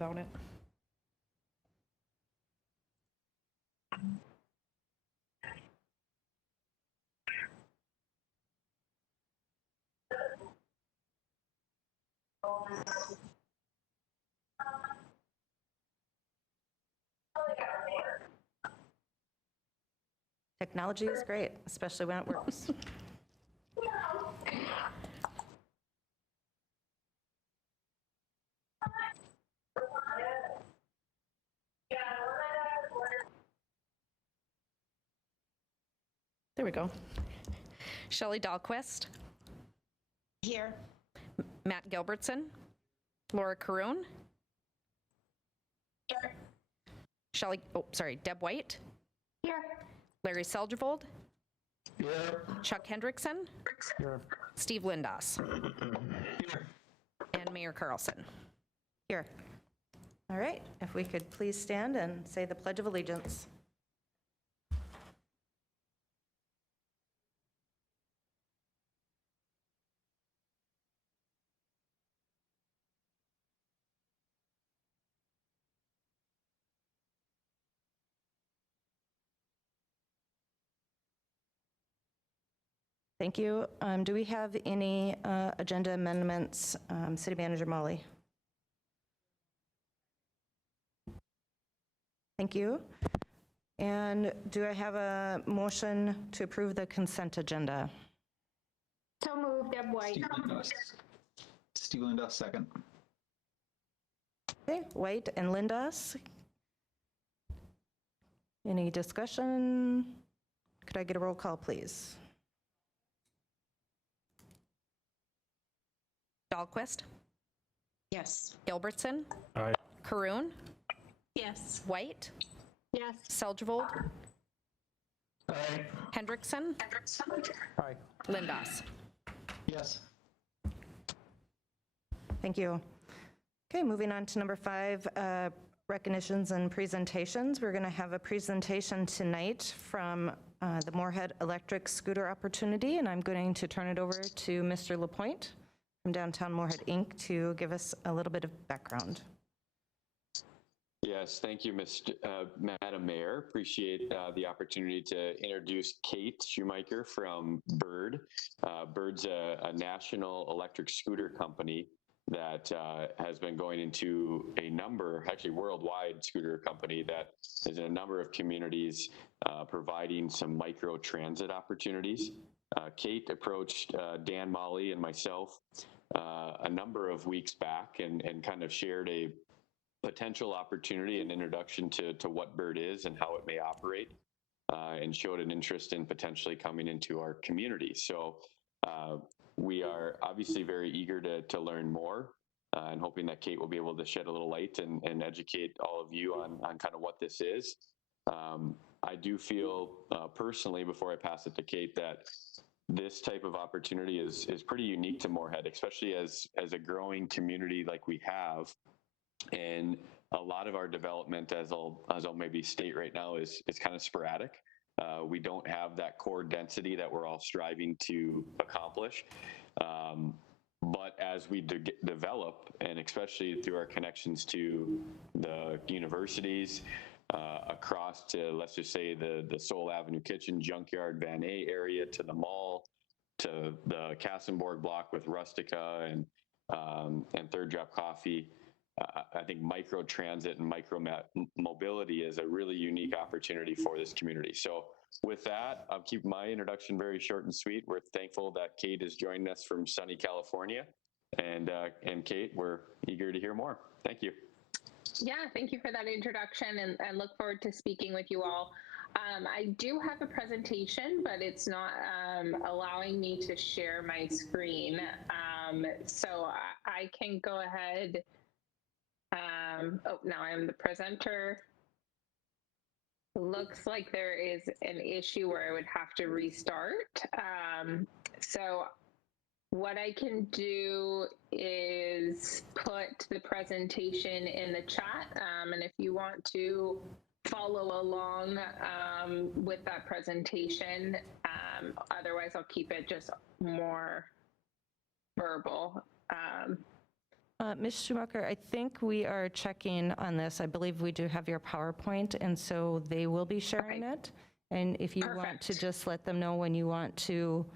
about it. Technology is great, especially when it works. There we go. Shelley Dahlquist. Here. Matt Gilbertson. Laura Caroon. Here. Deb White. Here. Larry Seljevold. Here. Chuck Hendrickson. Here. Steve Lindaas. Here. And Mayor Carlson. Here. All right, if we could please stand and say the Pledge of Allegiance. Thank you. Do we have any agenda amendments, City Manager Molly? Thank you. And do I have a motion to approve the consent agenda? So moved, Deb White. Steve Lindaas, second. Okay, White and Lindaas. Any discussion? Could I get a roll call, please? Dahlquist. Yes. Gilbertson. Aye. Caroon. Yes. White. Yes. Seljevold. Aye. Hendrickson. Aye. Lindaas. Yes. Thank you. Okay, moving on to number 5, recognitions and presentations. We're going to have a presentation tonight from the Moorhead Electric Scooter Opportunity, and I'm going to turn it over to Mr. LaPointe from Downtown Moorhead, Inc. to give us a little bit of background. Yes, thank you, Madam Mayor. Appreciate the opportunity to introduce Kate Shoemaker from Bird. Bird's a national electric scooter company that has been going into a number, actually worldwide scooter company that is in a number of communities providing some micro transit opportunities. Kate approached Dan, Molly, and myself a number of weeks back and kind of shared a potential opportunity and introduction to what Bird is and how it may operate, and showed an interest in potentially coming into our community. So we are obviously very eager to learn more and hoping that Kate will be able to shed a little light and educate all of you on kind of what this is. I do feel personally, before I pass it to Kate, that this type of opportunity is pretty unique to Moorhead, especially as a growing community like we have. And a lot of our development, as I'll maybe state right now, is kind of sporadic. We don't have that core density that we're all striving to accomplish. But as we develop, and especially through our connections to the universities, across to, let's just say, the Soul Avenue Kitchen, Junkyard, Van A area, to the mall, to the Kassenborg block with Rustica and Third Drop Coffee, I think micro transit and micro mobility is a really unique opportunity for this community. So with that, I'll keep my introduction very short and sweet. We're thankful that Kate is joining us from sunny California. And Kate, we're eager to hear more. Thank you. Yeah, thank you for that introduction, and look forward to speaking with you all. I do have a presentation, but it's not allowing me to share my screen. So I can go ahead. Oh, now I'm the presenter. Looks like there is an issue where I would have to restart. So what I can do is put the presentation in the chat, and if you want to follow along with that presentation, otherwise I'll keep it just more verbal. Ms. Schumacher, I think we are checking on this. I believe we do have your PowerPoint, and so they will be sharing it. And if you want to Perfect. just let them know when you want to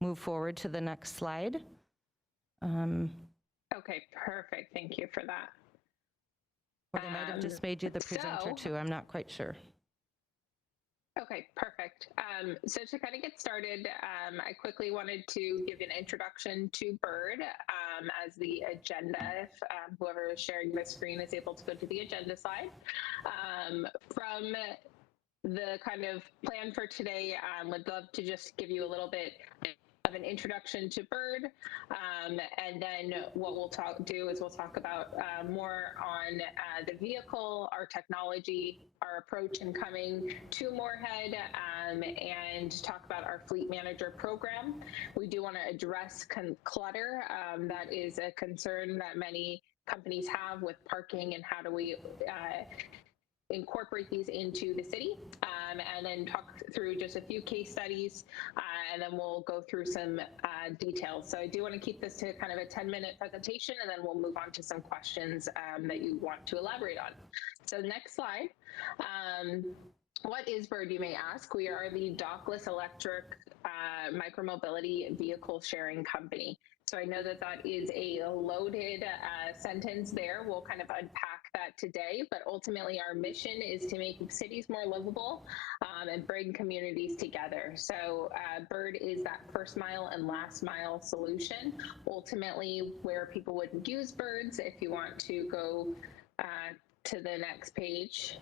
move forward to the next slide. Okay, perfect. Thank you for that. Or they might have just made you the presenter so- too. I'm not quite sure. Okay, perfect. So to kind of get started, I quickly wanted to give an introduction to Bird as the agenda. If whoever is sharing the screen is able to go to the agenda slide. From the kind of plan for today, would love to just give you a little bit of an introduction to Bird, and then what we'll do is we'll talk about more on the vehicle, our technology, our approach in coming to Moorhead, and talk about our fleet manager program. We do want to address clutter. That is a concern that many companies have with parking, and how do we incorporate these into the city, and then talk through just a few case studies, and then we'll go through some details. So I do want to keep this to kind of a 10-minute presentation, and then we'll move on to some questions that you want to elaborate on. So next slide. What is Bird, you may ask? We are the Dockless electric micromobility vehicle sharing company. So I know that that is a loaded sentence there. We'll kind of unpack that today, but ultimately our mission is to make cities more livable and bring communities together. So Bird is that first mile and last mile solution, ultimately where people would use birds. If you want to go to the next page.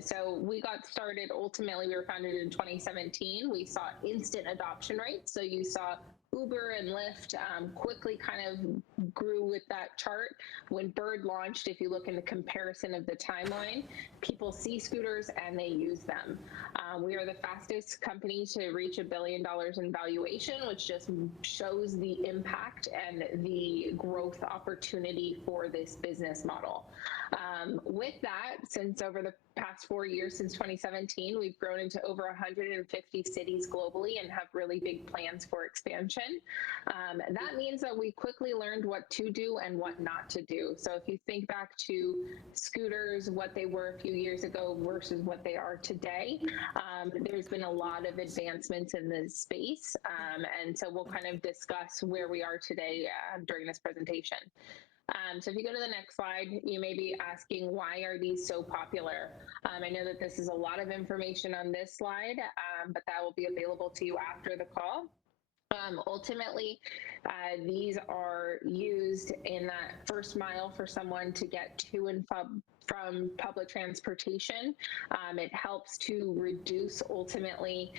So we got started, ultimately we were founded in 2017. We saw instant adoption rates. So you saw Uber and Lyft quickly kind of grew with that chart. When Bird launched, if you look in the comparison of the timeline, people see scooters and they use them. We are the fastest company to reach $1 billion in valuation, which just shows the impact and the growth opportunity for this business model. With that, since over the past 4 years, since 2017, we've grown into over 150 cities globally and have really big plans for expansion. That means that we quickly learned what to do and what not to do. So if you think back to scooters, what they were a few years ago versus what they are today, there's been a lot of advancements in this space. And so we'll kind of discuss where we are today during this presentation. So if you go to the next slide, you may be asking, why are these so popular? I know that this is a lot of information on this slide, but that will be available to you after the call. Ultimately, these are used in that first mile for someone to get to and from public transportation. It helps to reduce ultimately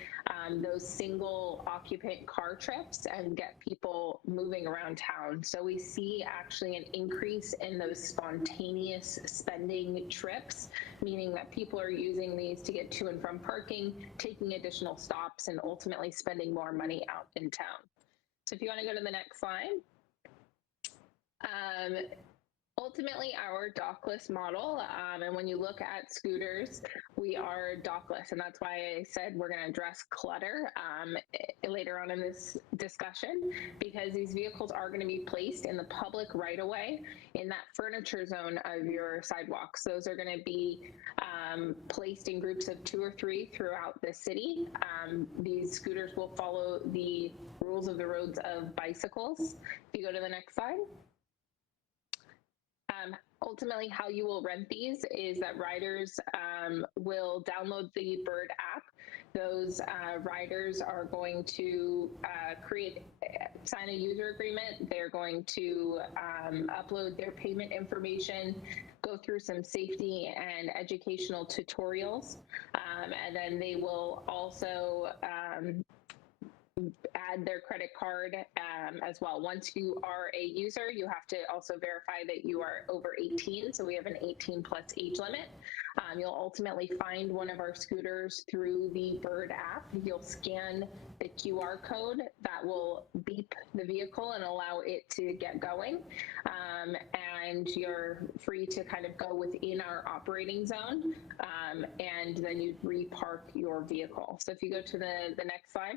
those single occupant car trips and get people moving around town. So we see actually an increase in those spontaneous spending trips, meaning that people are using these to get to and from parking, taking additional stops, and ultimately spending more money out in town. So if you want to go to the next slide. Ultimately, our dockless model, and when you look at scooters, we are dockless, and that's why I said we're going to address clutter later on in this discussion, because these vehicles are going to be placed in the public right-of-way in that furniture zone of your sidewalks. Those are going to be placed in groups of 2 or 3 throughout the city. These scooters will follow the rules of the roads of bicycles. If you go to the next slide. Ultimately, how you will rent these is that riders will download the Bird app. Those riders are going to sign a user agreement. They're going to upload their payment information, go through some safety and educational tutorials, and then they will also add their credit card as well. Once you are a user, you have to also verify that you are over 18. So we have an 18+ age limit. You'll ultimately find one of our scooters through the Bird app. You'll scan the QR code that will beep the vehicle and allow it to get going. And you're free to kind of go within our operating zone, and then you repark your vehicle. So if you go to the next slide.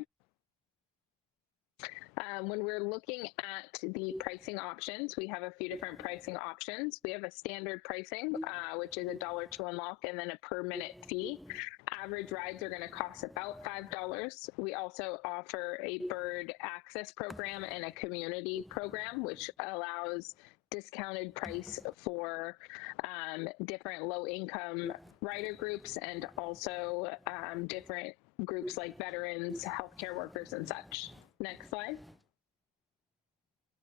When we're looking at the pricing options, we have a few different pricing options. We have a standard pricing, which is $1 to unlock, and then a per minute fee. Average rides are going to cost about $5. We also offer a bird access program and a community program, which allows discounted price for different low-income rider groups and also different groups like veterans, healthcare workers, and such. Next slide.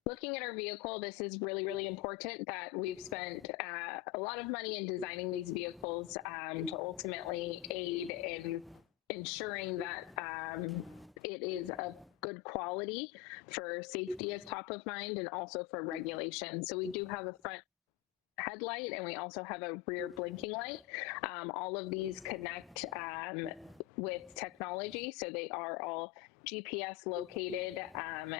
Looking at our vehicle, this is really, really important that we've spent a lot of money in designing these vehicles to ultimately aid in ensuring that it is of good quality for safety as top of mind and also for regulation. So we do have a front headlight and we also have a rear blinking light. All of these connect with technology, so they are all GPS located.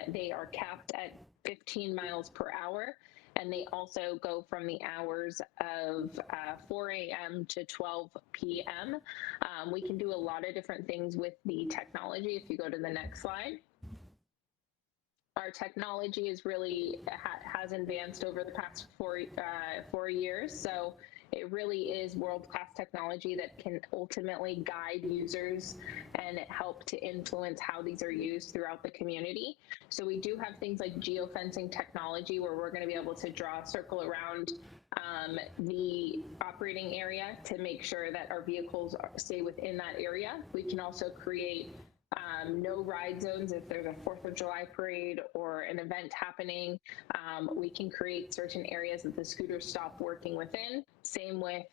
They are capped at 15 miles per hour, and they also go from the hours of 4 a.m. to 12 p.m. We can do a lot of different things with the technology. If you go to the next slide. Our technology is really has advanced over the past 4 years. So it really is world-class technology that can ultimately guide users and help to influence how these are used throughout the community. So we do have things like geofencing technology where we're going to be able to draw a circle around the operating area to make sure that our vehicles stay within that area. We can also create no ride zones. If there's a 4th of July parade or an event happening, we can create certain areas that the scooters stop working within. Same with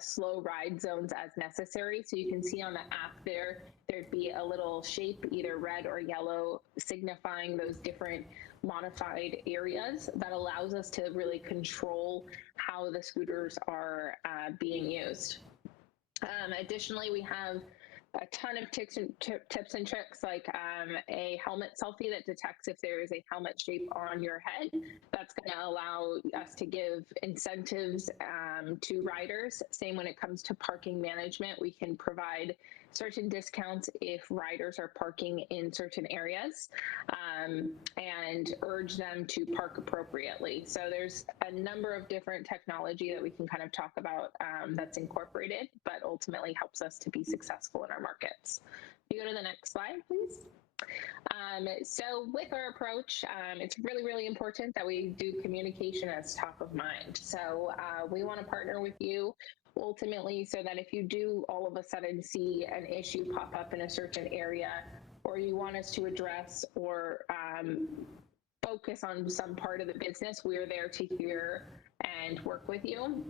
slow ride zones as necessary. So you can see on the app there'd be a little shape, either red or yellow, signifying those different modified areas that allows us to really control how the scooters are being used. Additionally, we have a ton of tips and tricks, like a helmet selfie that detects if there is a helmet shape on your head. That's going to allow us to give incentives to riders. Same when it comes to parking management. We can provide certain discounts if riders are parking in certain areas and urge them to park appropriately. So there's a number of different technology that we can kind of talk about that's incorporated, but ultimately helps us to be successful in our markets. You go to the next slide, please. So with our approach, it's really, really important that we do communication as top of mind. So we want to partner with you ultimately so that if you do all of a sudden see an issue pop up in a certain area, or you want us to address or focus on some part of the business, we're there to hear and work with you.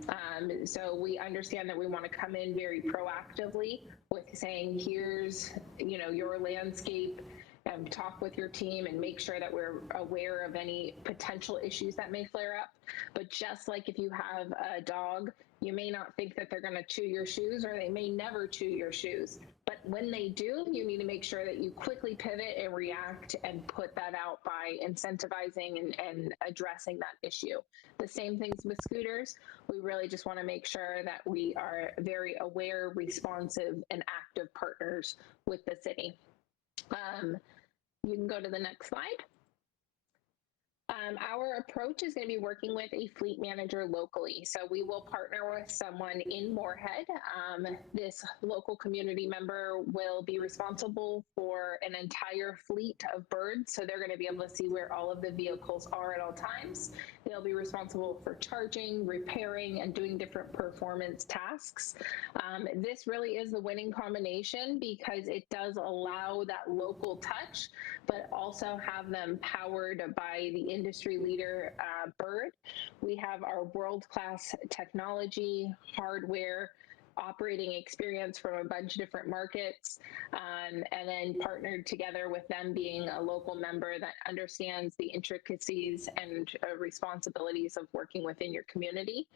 So we understand that we want to come in very proactively with saying, here's, your landscape, and talk with your team and make sure that we're aware of any potential issues that may flare up. But just like if you have a dog, you may not think that they're going to chew your shoes, or they may never chew your shoes. But when they do, you need to make sure that you quickly pivot and react and put that out by incentivizing and addressing that issue. The same things with scooters. We really just want to make sure that we are very aware, responsive, and active partners with the city. You can go to the next slide. Our approach is going to be working with a fleet manager locally. So we will partner with someone in Moorhead. This local community member will be responsible for an entire fleet of birds. So they're going to be able to see where all of the vehicles are at all times. They'll be responsible for charging, repairing, and doing different performance tasks. This really is the winning combination because it does allow that local touch, but also have them powered by the industry leader, Bird. We have our world-class technology, hardware, operating experience from a bunch of different markets, and then partnered together with them being a local member that understands the intricacies and responsibilities of working within your community.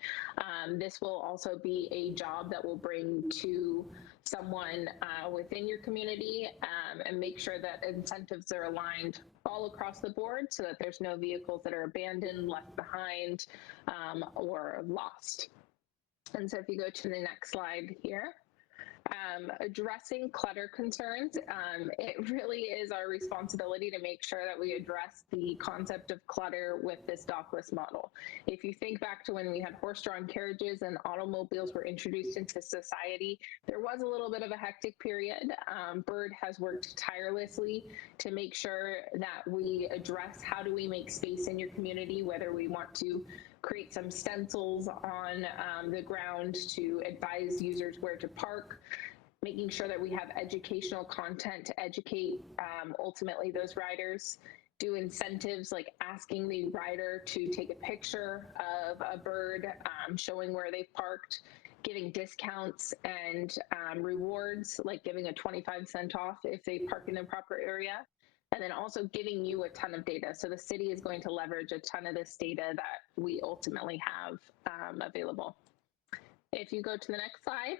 This will also be a job that will bring to someone within your community and make sure that incentives are aligned all across the board so that there's no vehicles that are abandoned, left behind, or lost. And so if you go to the next slide here, Addressing clutter concerns, it really is our responsibility to make sure that we address the concept of clutter with this dockless model. If you think back to when we had horse-drawn carriages and automobiles were introduced into society, there was a little bit of a hectic period. Bird has worked tirelessly to make sure that we address how do we make space in your community, whether we want to create some stencils on the ground to advise users where to park, making sure that we have educational content to educate ultimately those riders, do incentives like asking the rider to take a picture of a bird, showing where they've parked, giving discounts and rewards, like giving a 25-cent off if they park in the proper area. And then also giving you a ton of data. So the city is going to leverage a ton of this data that we ultimately have available. If you go to the next slide.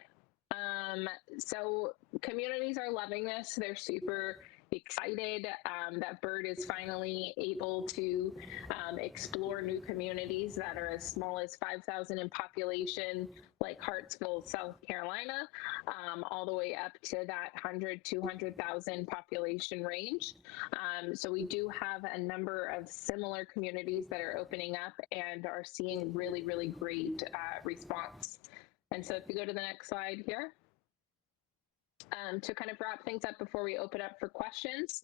So communities are loving this. They're super excited that Bird is finally able to explore new communities that are as small as 5,000 in population, like Hartsville, South Carolina, all the way up to that 100, 200,000 population range. So we do have a number of similar communities that are opening up and are seeing really, really great response. And so if you go to the next slide here. To kind of wrap things up before we open up for questions,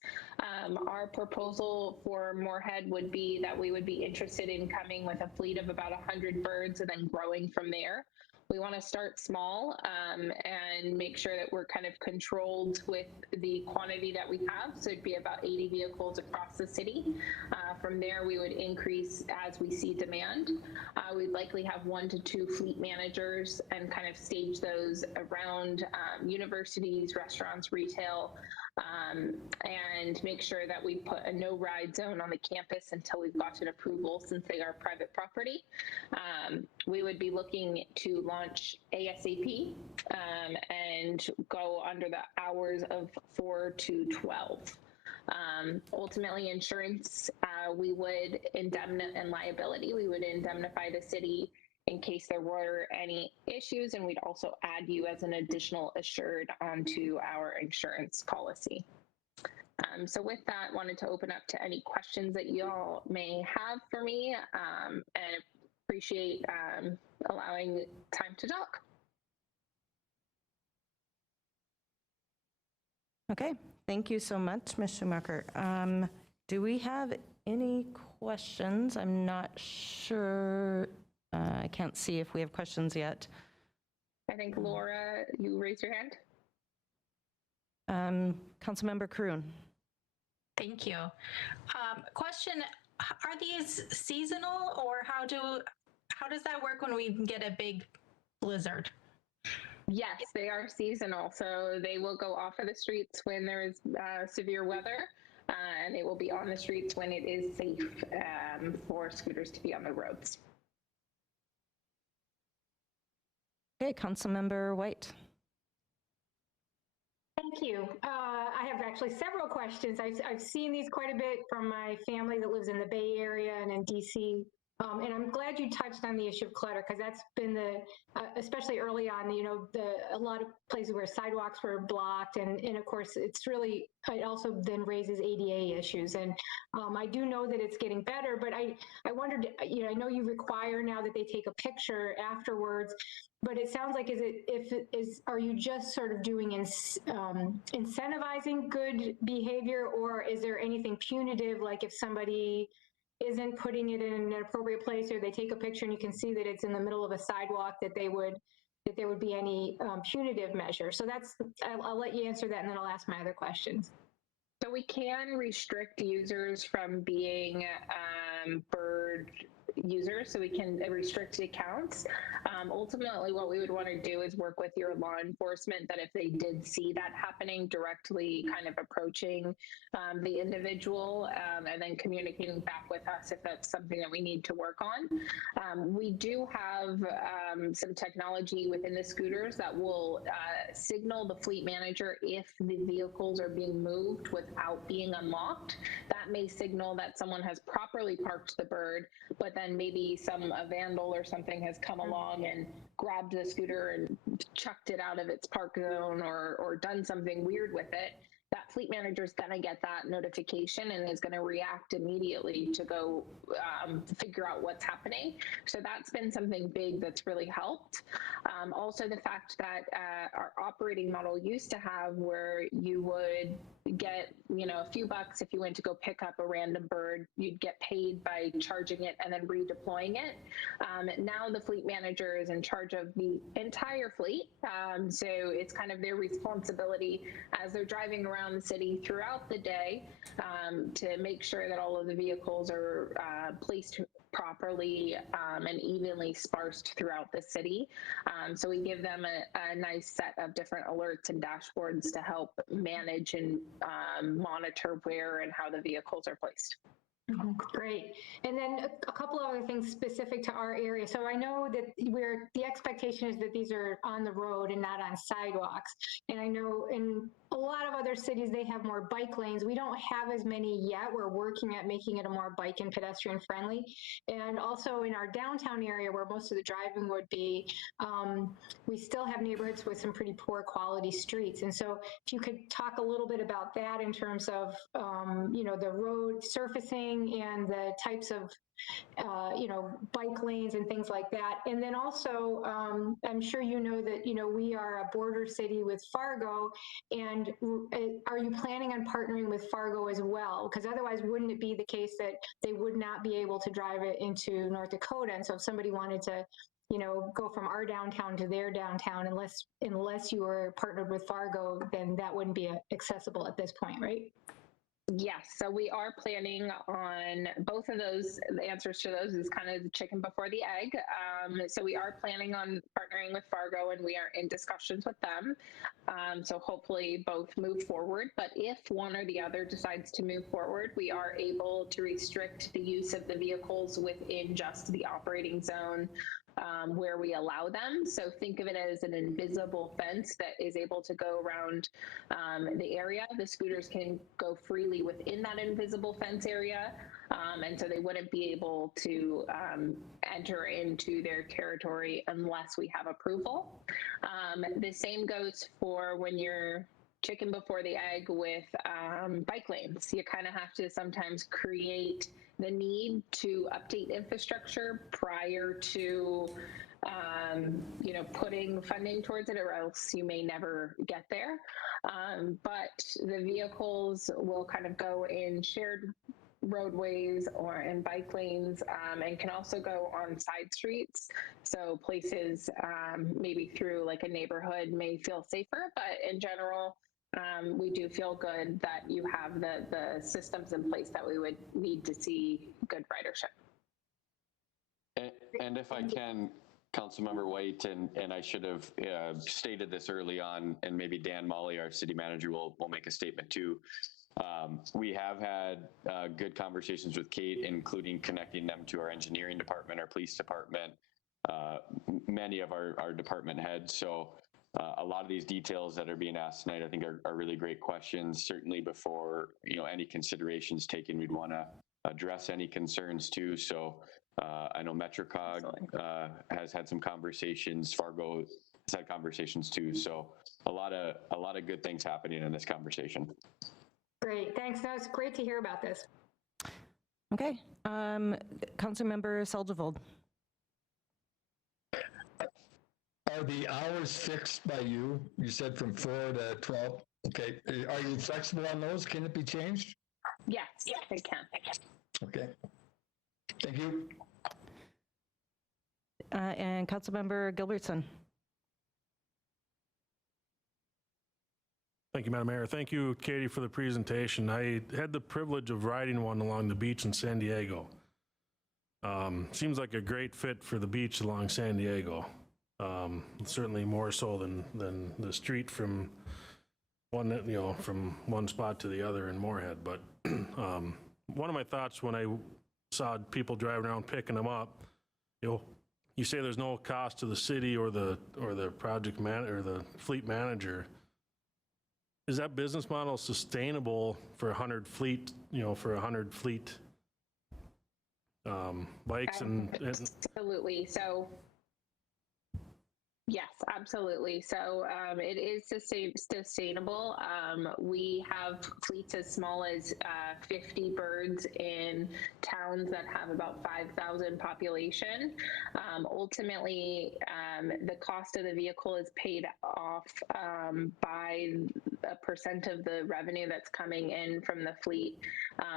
our proposal for Moorhead would be that we would be interested in coming with a fleet of about 100 birds and then growing from there. We want to start small and make sure that we're kind of controlled with the quantity that we have. So it'd be about 80 vehicles across the city. From there, we would increase as we see demand. We'd likely have 1 to 2 fleet managers and kind of stage those around universities, restaurants, retail, and make sure that we put a no ride zone on the campus until we've gotten approval, since they are private property. We would be looking to launch ASAP and go under the hours of 4 to 12. Ultimately, insurance, we would and liability, we would indemnify the city in case there were any issues, and we'd also add you as an additional assured onto our insurance policy. So with that, wanted to open up to any questions that y'all may have for me, and appreciate allowing time to talk. Okay, thank you so much, Ms. Schumacher. Do we have any questions? I'm not sure. I can't see if we have questions yet. I think Laura, you raised your hand. Councilmember Kroon. Thank you. Question, are these seasonal, or how does that work when we get a big blizzard? Yes, they are seasonal. So they will go off of the streets when there is severe weather, and they will be on the streets when it is safe for scooters to be on the roads. Okay, Councilmember White. Thank you. I have actually several questions. I've seen these quite a bit from my family that lives in the Bay Area and in DC. And I'm glad you touched on the issue of clutter, because that's been especially early on, a lot of places where sidewalks were blocked. And of course, it also then raises ADA issues. And I do know that it's getting better, but I wondered, I know you require now that they take a picture afterwards, but it sounds like, are you just sort of doing incentivizing good behavior, or is there anything punitive, like if somebody isn't putting it in an appropriate place, or they take a picture and you can see that it's in the middle of a sidewalk, that there would be any punitive measure? So I'll let you answer that, and then I'll ask my other questions. So we can restrict users from being bird users, so we can restrict accounts. Ultimately, what we would want to do is work with your law enforcement, that if they did see that happening, directly kind of approaching the individual and then communicating back with us if that's something that we need to work on. We do have some technology within the scooters that will signal the fleet manager if the vehicles are being moved without being unlocked. That may signal that someone has properly parked the bird, but then then maybe a vandal or something has come along and grabbed the scooter and chucked it out of its park zone or done something weird with it, that fleet manager is going to get that notification and is going to react immediately to go figure out what's happening. So that's been something big that's really helped. Also, the fact that our operating model used to have where you would get, a few bucks if you went to go pick up a random bird, you'd get paid by charging it and then redeploying it. Now the fleet manager is in charge of the entire fleet. So it's kind of their responsibility as they're driving around the city throughout the day to make sure that all of the vehicles are placed properly and evenly sparsed throughout the city. So we give them a nice set of different alerts and dashboards to help manage and monitor where and how the vehicles are placed. Great. And then a couple of other things specific to our area. So I know that the expectation is that these are on the road and not on sidewalks. And I know in a lot of other cities, they have more bike lanes. We don't have as many yet. We're working at making it a more bike and pedestrian friendly. And also in our downtown area where most of the driving would be, we still have neighborhoods with some pretty poor quality streets. And so if you could talk a little bit about that in terms of, the road surfacing and the types of bike lanes and things like that. And then also, I'm sure you know that, we are a border city with Fargo, and are you planning on partnering with Fargo as well? Because otherwise, wouldn't it be the case that they would not be able to drive it into North Dakota? And so if somebody wanted to, go from our downtown to their downtown, unless you were partnered with Fargo, then that wouldn't be accessible at this point, right? Yes, so we are planning on both of those. The answers to those is kind of the chicken before the egg. So we are planning on partnering with Fargo, and we are in discussions with them. So hopefully both move forward. But if one or the other decides to move forward, we are able to restrict the use of the vehicles within just the operating zone where we allow them. So think of it as an invisible fence that is able to go around the area. The scooters can go freely within that invisible fence area. And so they wouldn't be able to enter into their territory unless we have approval. The same goes for when you're chicken before the egg with bike lanes. You kind of have to sometimes create the need to update infrastructure prior to putting funding towards it, or else you may never get there. But the vehicles will kind of go in shared roadways or in bike lanes, and can also go on side streets. So places maybe through like a neighborhood may feel safer, but in general, we do feel good that you have the systems in place that we would need to see good ridership. And if I can, Councilmember White, and I should have stated this early on, and maybe Dan Molly, our city manager, will make a statement too. We have had good conversations with Kate, including connecting them to our engineering department, our police department, many of our department heads. So a lot of these details that are being asked tonight, I think are really great questions. Certainly before, any considerations taken, we'd want to address any concerns too. So I know MetroCog has had some conversations. Fargo has had conversations too. So a lot of good things happening in this conversation. Great, thanks. That was great to hear about this. Okay, Councilmember Seljevold. Are the hours fixed by you? You said from 4 to 12. Okay. Are you flexible on those? Can it be changed? Yes, it can. Okay. Thank you. And Councilmember Gilbertson. Thank you, Madam Mayor. Thank you, Katie, for the presentation. I had the privilege of riding one along the beach in San Diego. Seems like a great fit for the beach along San Diego. Certainly more so than the street from one spot to the other in Moorhead. But one of my thoughts when I saw people driving around picking them up, you say there's no cost to the city or the project man or the fleet manager. Is that business model sustainable for 100 fleet, for 100 fleet bikes and Absolutely. So, yes, absolutely. So it is sustainable. We have fleets as small as 50 birds in towns that have about 5,000 population. Ultimately, the cost of the vehicle is paid off by a percent of the revenue that's coming in from the fleet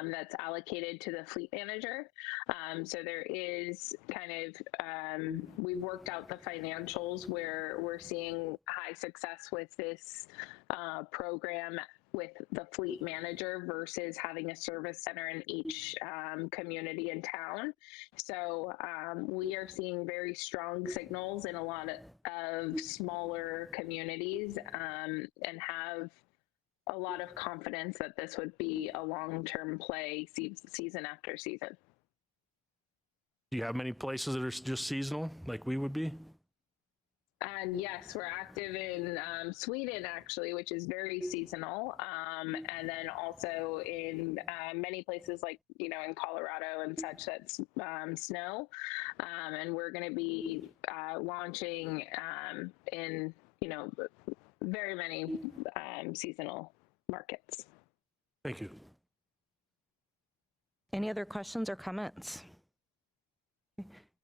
that's allocated to the fleet manager. So there is kind of, we've worked out the financials where we're seeing high success with this program with the fleet manager versus having a service center in each community and town. So we are seeing very strong signals in a lot of smaller communities and have a lot of confidence that this would be a long-term play season after season. do you have many places that are just seasonal, like we would be? And yes, we're active in Sweden, actually, which is very seasonal. And then also in many places like, in Colorado and such, that's snow. And we're going to be launching in, very many seasonal markets. Thank you. Any other questions or comments?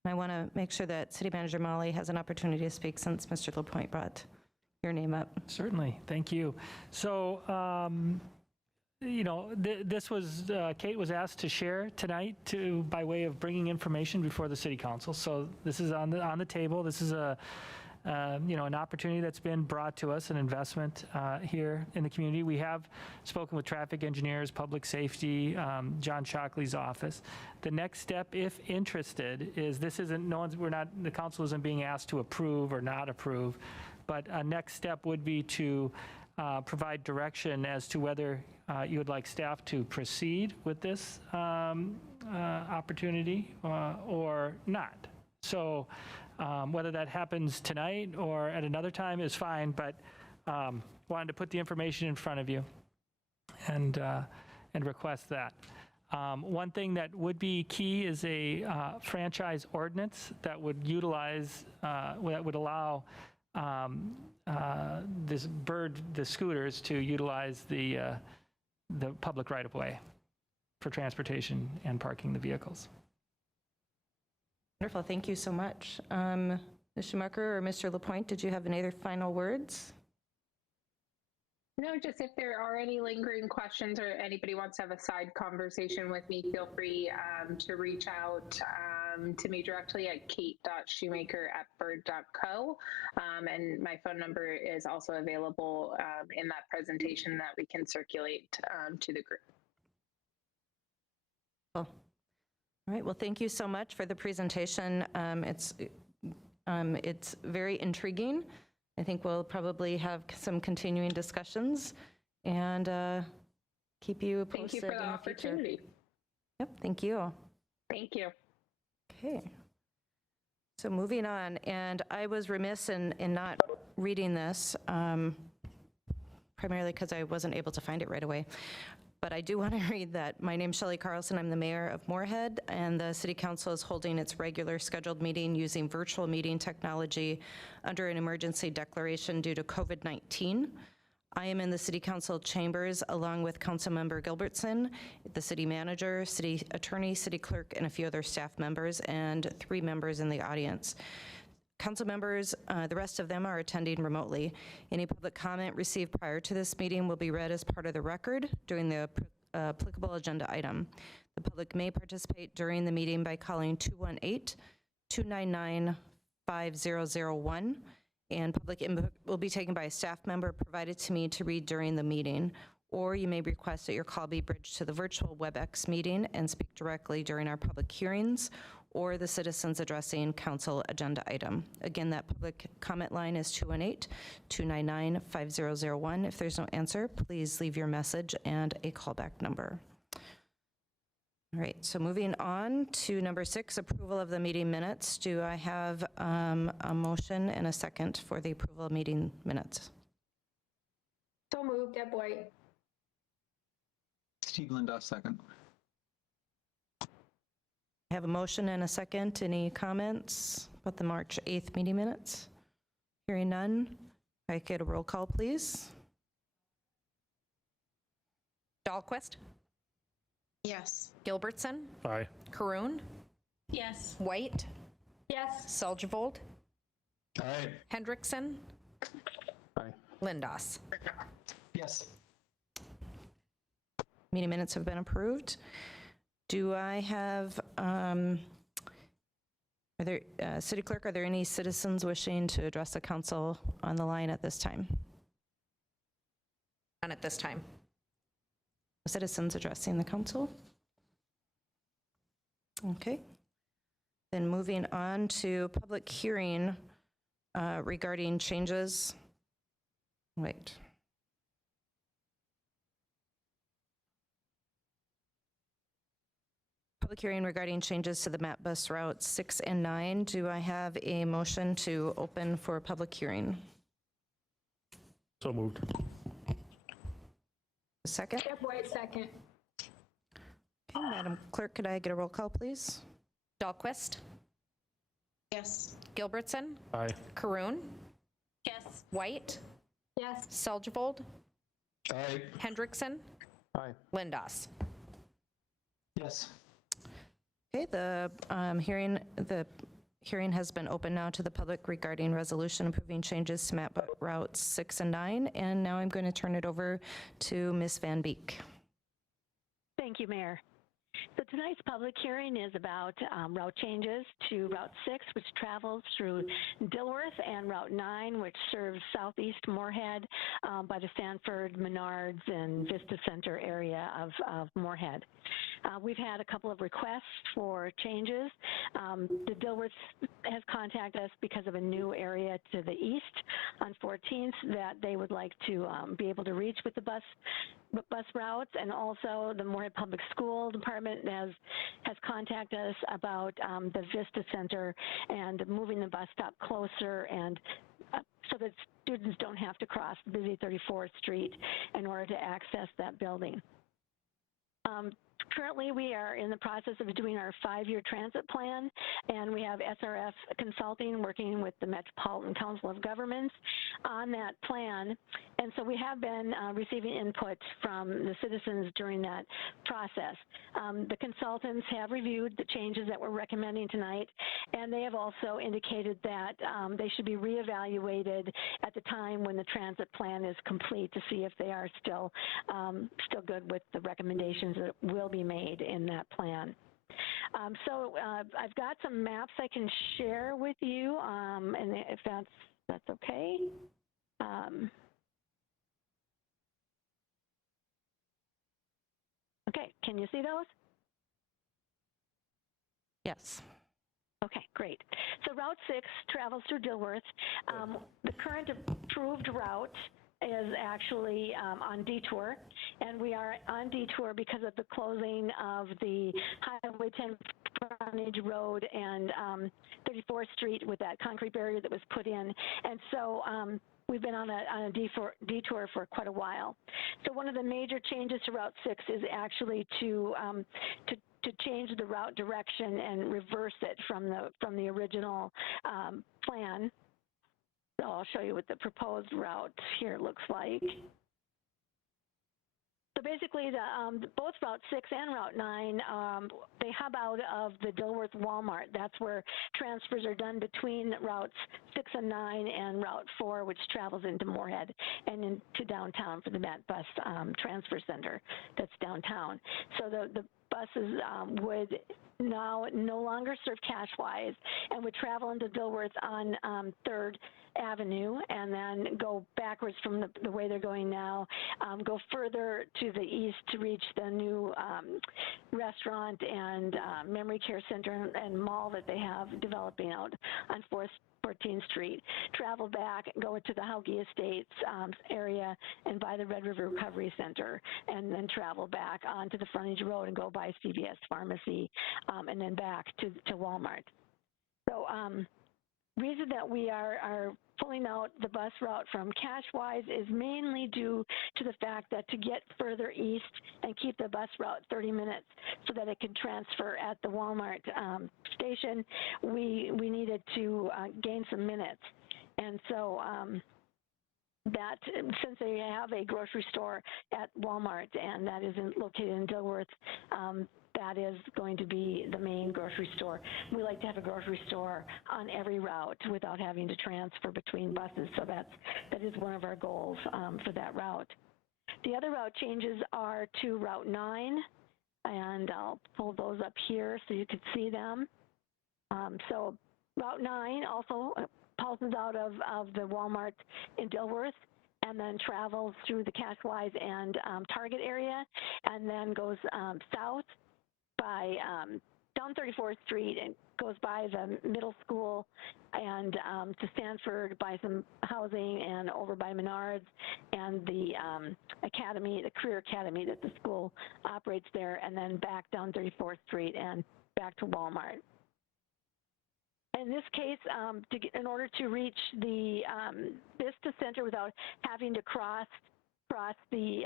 I want to make sure that City Manager Molly has an opportunity to speak since Mr. LaPointe brought your name up. Certainly, thank you. So, this was, Kate was asked to share tonight by way of bringing information before the City Council. So this is on the table. This is an opportunity that's been brought to us, an investment here in the community. We have spoken with traffic engineers, public safety, John Shockley's office. The next step, if interested, is the council isn't being asked to approve or not approve, but a next step would be to provide direction as to whether you would like staff to proceed with this opportunity or not. So whether that happens tonight or at another time is fine, but wanted to put the information in front of you and request that. One thing that would be key is a franchise ordinance that would utilize, that would allow the scooters to utilize the public right-of-way for transportation and parking the vehicles. Wonderful, thank you so much. Ms. Schumacher or Mr. LaPointe, did you have any other final words? No, just if there are any lingering questions or anybody wants to have a side conversation with me, feel free to reach out to me directly at kate.shoemaker@bird.co. And my phone number is also available in that presentation that we can circulate to the group. Cool. All right, well, thank you so much for the presentation. It's very intriguing. I think we'll probably have some continuing discussions and keep you posted. Thank you for the opportunity. Yep, thank you. Thank you. Okay. So moving on, and I was remiss in not reading this, primarily because I wasn't able to find it right away. But I do want to read that. My name's Shelley Carlson. I'm the mayor of Moorhead, and the City Council is holding its regular scheduled meeting using virtual meeting technology under an emergency declaration due to COVID-19. I am in the City Council chambers along with Councilmember Gilbertson, the city manager, city attorney, city clerk, and a few other staff members, and 3 members in the audience. Council members, the rest of them are attending remotely. Any public comment received prior to this meeting will be read as part of the record during the applicable agenda item. The public may participate during the meeting by calling 218-299-5001, and public input will be taken by a staff member provided to me to read during the meeting. Or you may request that your call be bridged to the virtual WebEx meeting and speak directly during our public hearings or the citizens addressing council agenda item. Again, that public comment line is 218-299-5001. If there's no answer, please leave your message and a callback number. All right, so moving on to number 6, approval of the meeting minutes. Do I have a motion and a second for the approval of meeting minutes? So moved, Deb White. Steve Lindahl, second. I have a motion and a second. Any comments about the March 8th meeting minutes? Hearing none. If I get a roll call, please. Dahlquist, Yes. Gilbertson, Aye. Caroon, Yes. White, Yes. Seljevold, Aye. Hendrickson, Aye. Lindos. Yes. Meeting minutes have been approved. Do I have, City Clerk, are there any citizens wishing to address the council on the line at this time? None at this time. Citizens addressing the council? Okay. Then moving on to public hearing regarding changes. Wait. Public hearing regarding changes to the MAP bus routes 6 and 9. Do I have a motion to open for public hearing? So moved. A second? Deb White, second. Okay, Madam Clerk, could I get a roll call, please? Dahlquist, Yes. Gilbertson, Aye. Caroon, Yes. White, Yes. Seljevold, Aye. Hendrickson, Aye. Lindos. Yes. Okay, the hearing has been open now to the public regarding resolution approving changes to map routes 6 and 9, and now I'm going to turn it over to Ms. Van Beek. Thank you, Mayor. So tonight's public hearing is about route changes to Route 6, which travels through Dilworth, and Route 9, which serves southeast Moorhead by the Sanford, Menards, and Vista Center area of Moorhead. We've had a couple of requests for changes. The Dilworth has contacted us because of a new area to the east on 14th that they would like to be able to reach with the bus routes, and also the Moorhead Public School Department has contacted us about the Vista Center and moving the bus stop closer, and so that students don't have to cross busy 34th Street in order to access that building. Currently, we are in the process of doing our 5-year transit plan, and we have SRF Consulting working with the Metropolitan Council of Governments on that plan. And so we have been receiving input from the citizens during that process. The consultants have reviewed the changes that we're recommending tonight, and they have also indicated that they should be reevaluated at the time when the transit plan is complete to see if they are still good with the recommendations that will be made in that plan. So I've got some maps I can share with you, and if that's okay. Okay, can you see those? Yes. Okay, great. So Route 6 travels through Dilworth. The current approved route is actually on detour, and we are on detour because of the closing of the Highway 10 frontage road and 34th Street with that concrete barrier that was put in. And so we've been on a detour for quite a while. So one of the major changes to Route 6 is actually to change the route direction and reverse it from the original plan. So I'll show you what the proposed route here looks like. So basically, both Route 6 and Route 9, they hub out of the Dilworth Walmart. That's where transfers are done between Routes 6 and 9 and Route 4, which travels into Moorhead and into downtown for the Met Bus Transfer Center that's downtown. So the buses would now no longer serve Cashwise and would travel into Dilworth on 3rd Avenue and then go backwards from the way they're going now, go further to the east to reach the new restaurant and memory care center and mall that they have developing out on 14th Street, travel back, go to the Hauge Estates area and by the Red River Recovery Center, and then travel back onto the frontage road and go by CVS Pharmacy and then back to Walmart. So reason that we are pulling out the bus route from Cashwise is mainly due to the fact that to get further east and keep the bus route 30 minutes so that it can transfer at the Walmart station, we needed to gain some minutes. And so that, since they have a grocery store at Walmart and that is located in Dilworth, that is going to be the main grocery store. We like to have a grocery store on every route without having to transfer between buses. So that is one of our goals for that route. The other route changes are to Route 9, and I'll pull those up here so you can see them. So Route 9 also pulses out of the Walmart in Dilworth and then travels through the Cashwise and Target area and then goes south by down 34th Street and goes by the middle school and to Stanford by some housing and over by Menards and the academy, the career academy that the school operates there, and then back down 34th Street and back to Walmart. In this case, in order to reach the Vista Center without having to cross the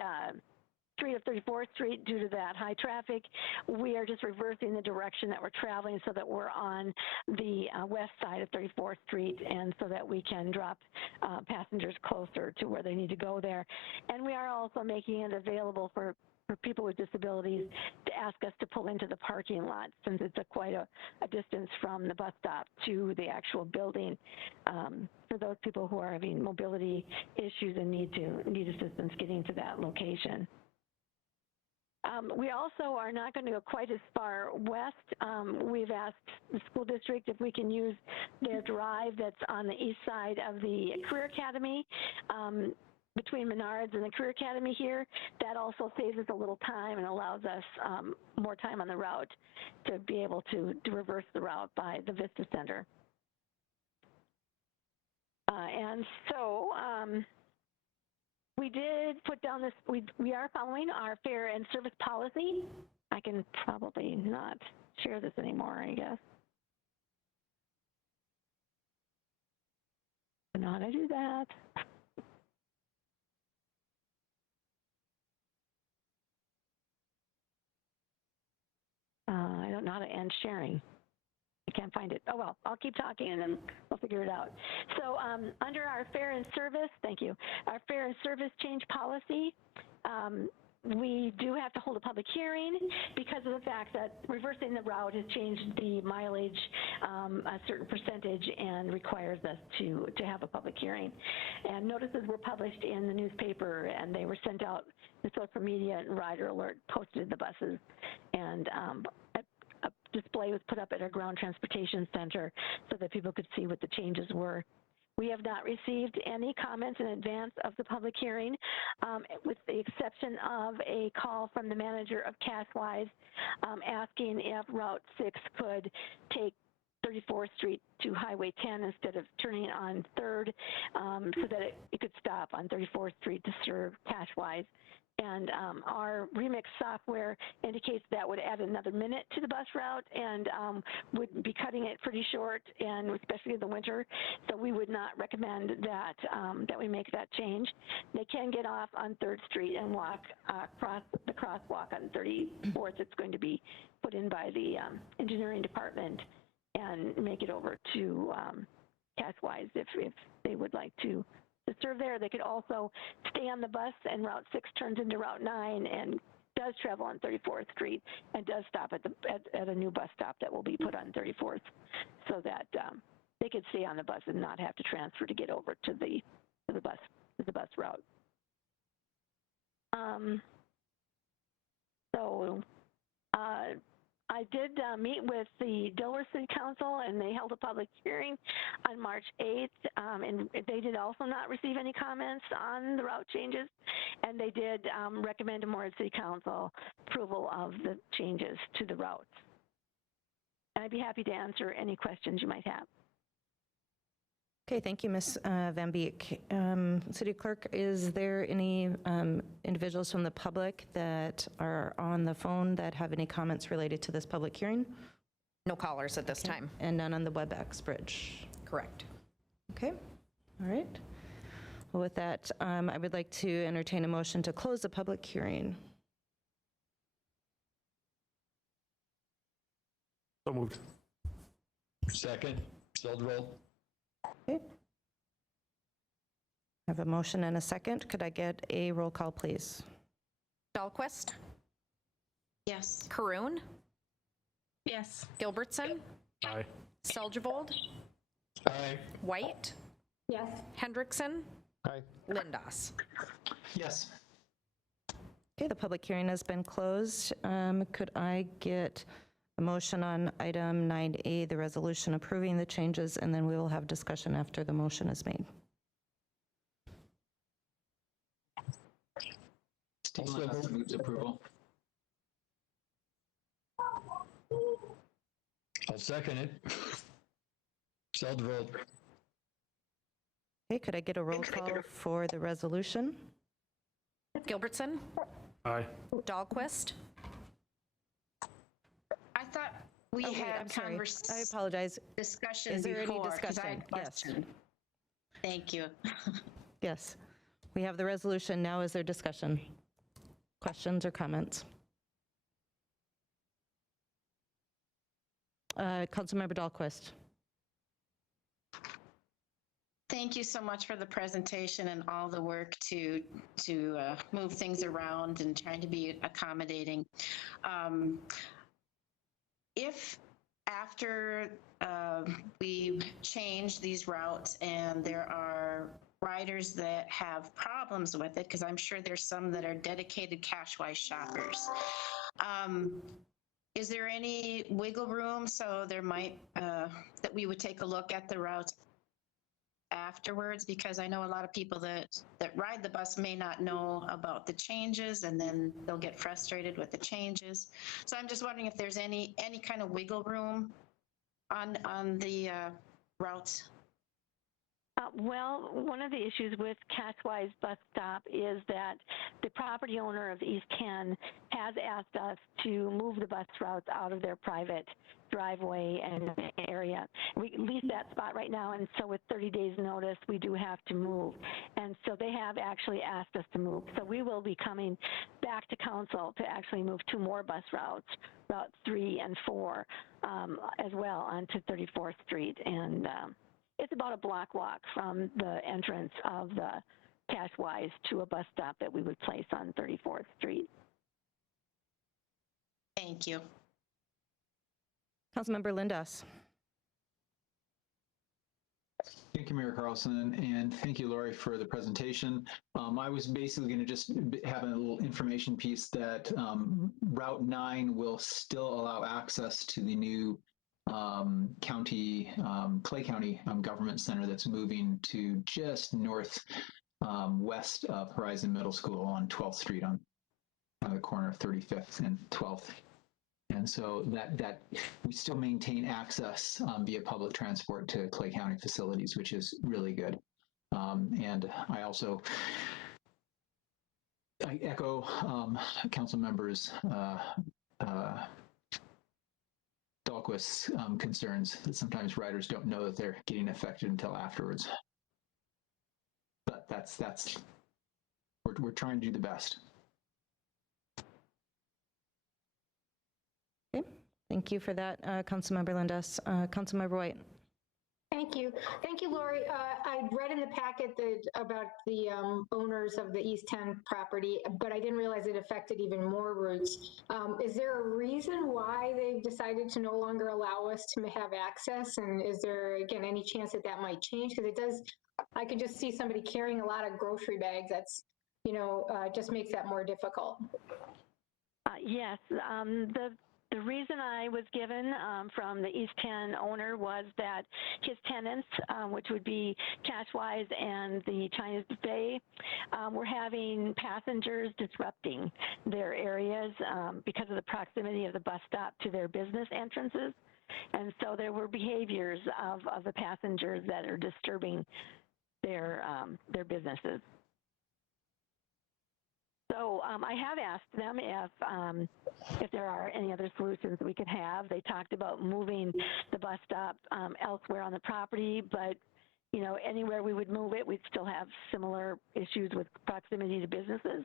street of 34th Street due to that high traffic, we are just reversing the direction that we're traveling so that we're on the west side of 34th Street and so that we can drop passengers closer to where they need to go there. And we are also making it available for people with disabilities to ask us to pull into the parking lot since it's quite a distance from the bus stop to the actual building for those people who are having mobility issues and need assistance getting to that location. We also are not going to go quite as far west. We've asked the school district if we can use their drive that's on the east side of the Career Academy between Menards and the Career Academy here. That also saves us a little time and allows us more time on the route to be able to reverse the route by the Vista Center. And so we did put down this, we are following our fare and service policy. I can probably not share this anymore, I guess. I don't know how to do that. I don't know how to end sharing. I can't find it. Oh, well, I'll keep talking and then we'll figure it out. So under our fare and service, thank you, our fare and service change policy, we do have to hold a public hearing because of the fact that reversing the route has changed the mileage a certain percentage and requires us to have a public hearing. And notices were published in the newspaper and they were sent out to social media and Rider Alert posted the buses. And a display was put up at our ground transportation center so that people could see what the changes were. We have not received any comments in advance of the public hearing, with the exception of a call from the manager of Cashwise asking if Route 6 could take 34th Street to Highway 10 instead of turning on 3rd so that it could stop on 34th Street to serve Cashwise. And our Remix software indicates that would add another minute to the bus route and would be cutting it pretty short, and especially in the winter. So we would not recommend that that we make that change. They can get off on 3rd Street and walk across the crosswalk on 34th. It's going to be put in by the engineering department and make it over to Cashwise if they would like to serve there. They could also stay on the bus, and Route 6 turns into Route 9 and does travel on 34th Street and does stop at a new bus stop that will be put on 34th so that they could stay on the bus and not have to transfer to get over to the bus route. I did meet with the Dilworth City Council, and they held a public hearing on March 8th, and they did also not receive any comments on the route changes, and they did recommend to Moorhead City Council approval of the changes to the routes. And I'd be happy to answer any questions you might have. Okay, thank you, Ms. Van Beek. City Clerk, is there any individuals from the public that are on the phone that have any comments related to this public hearing? No callers at this time. And none on the WebEx bridge? Correct. Okay, all right. Well, with that, I would like to entertain a motion to close the public hearing. So moved. Second, Seldroll. Okay. I have a motion and a second. Could I get a roll call, please? Dahlquist, Yes. Caroon, Yes. Gilbertson, Aye. Seldrovold, Aye. White, Yes. Hendrickson, Aye. Lindos. Yes. Okay, the public hearing has been closed. Could I get a motion on item 9A, the resolution approving the changes, and then we will have discussion after the motion is made. Steve Lindos moves approval. I'll second it. Seldroll. Okay, could I get a roll call for the resolution? Gilbertson, Aye. Dahlquist, I thought we Oh, wait, had I'm sorry. I conversation apologize. discussion Is there any before, 'cause I had discussion? a Yes. question. Thank you. Yes, we have the resolution. Now is there discussion? Questions or comments? Councilmember Dahlquist. Thank you so much for the presentation and all the work to move things around and trying to be accommodating. If after we change these routes and there are riders that have problems with it, because I'm sure there's some that are dedicated Cashwise shoppers, is there any wiggle room so there might that we would take a look at the routes afterwards? Because I know a lot of people that ride the bus may not know about the changes, and then they'll get frustrated with the changes. So I'm just wondering if there's any kind of wiggle room on the routes. Well, one of the issues with Cashwise Bus Stop is that the property owner of East 10 has asked us to move the bus routes out of their private driveway and area. We lease that spot right now, and so with 30 days notice, we do have to move. And so they have actually asked us to move. So we will be coming back to council to actually move 2 more bus routes, Route 3 and 4, as well onto 34th Street. And it's about a block walk from the entrance of the Cashwise to a bus stop that we would place on 34th Street. Thank you. Councilmember Lindos. Thank you, Mayor Carlson, and thank you, Lori, for the presentation. I was basically going to just have a little information piece that Route 9 will still allow access to the new Clay County Government Center that's moving to just north west of Horizon Middle School on 12th Street on the corner of 35th and 12th. And so that we still maintain access via public transport to Clay County facilities, which is really good. And I echo council members Dahlquist's concerns that sometimes riders don't know that they're getting affected until afterwards. But we're trying to do the best. Okay, thank you for that, Councilmember Lindos. Councilmember White. Thank you. Thank you, Lori. I read in the packet about the owners of the East 10 property, but I didn't realize it affected even more routes. Is there a reason why they've decided to no longer allow us to have access? And is there, again, any chance that that might change? Because it does, I could just see somebody carrying a lot of grocery bags. That's, just makes that more difficult. Yes, the reason I was given from the East 10 owner was that his tenants, which would be Cashwise and the China's Buffet, were having passengers disrupting their areas because of the proximity of the bus stop to their business entrances. And so there were behaviors of the passengers that are disturbing their businesses. So I have asked them if there are any other solutions we could have. They talked about moving the bus stop elsewhere on the property, but you know, anywhere we would move it, we'd still have similar issues with proximity to businesses.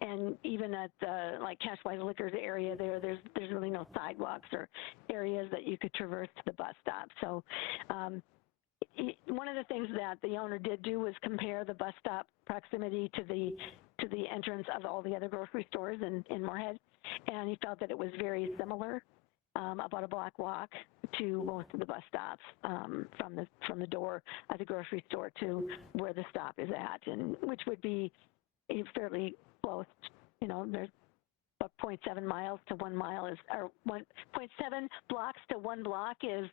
And even at the like Cashwise Liquors area there's really no sidewalks or areas that you could traverse to the bus stop. So one of the things that the owner did do was compare the bus stop proximity to the entrance of all the other grocery stores in Moorhead, and he felt that it was very similar, about a block walk to most of the bus stops from the door of the grocery store to where the stop is at, and which would be fairly close. You know, there's about 0.7 miles to 1 mile is, or 1.7 blocks to 1 block is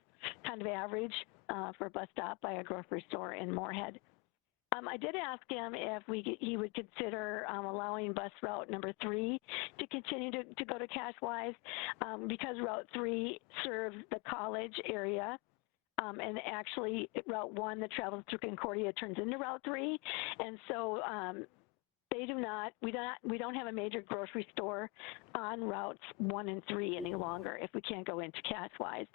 kind of average for a bus stop by a grocery store in Moorhead. I did ask him if he would consider allowing bus route number 3 to continue to go to Cashwise, because Route 3 serves the college area. And actually, Route 1 that travels through Concordia turns into Route 3, and so we don't have a major grocery store on routes 1 and 3 any longer if we can't go into Cashwise.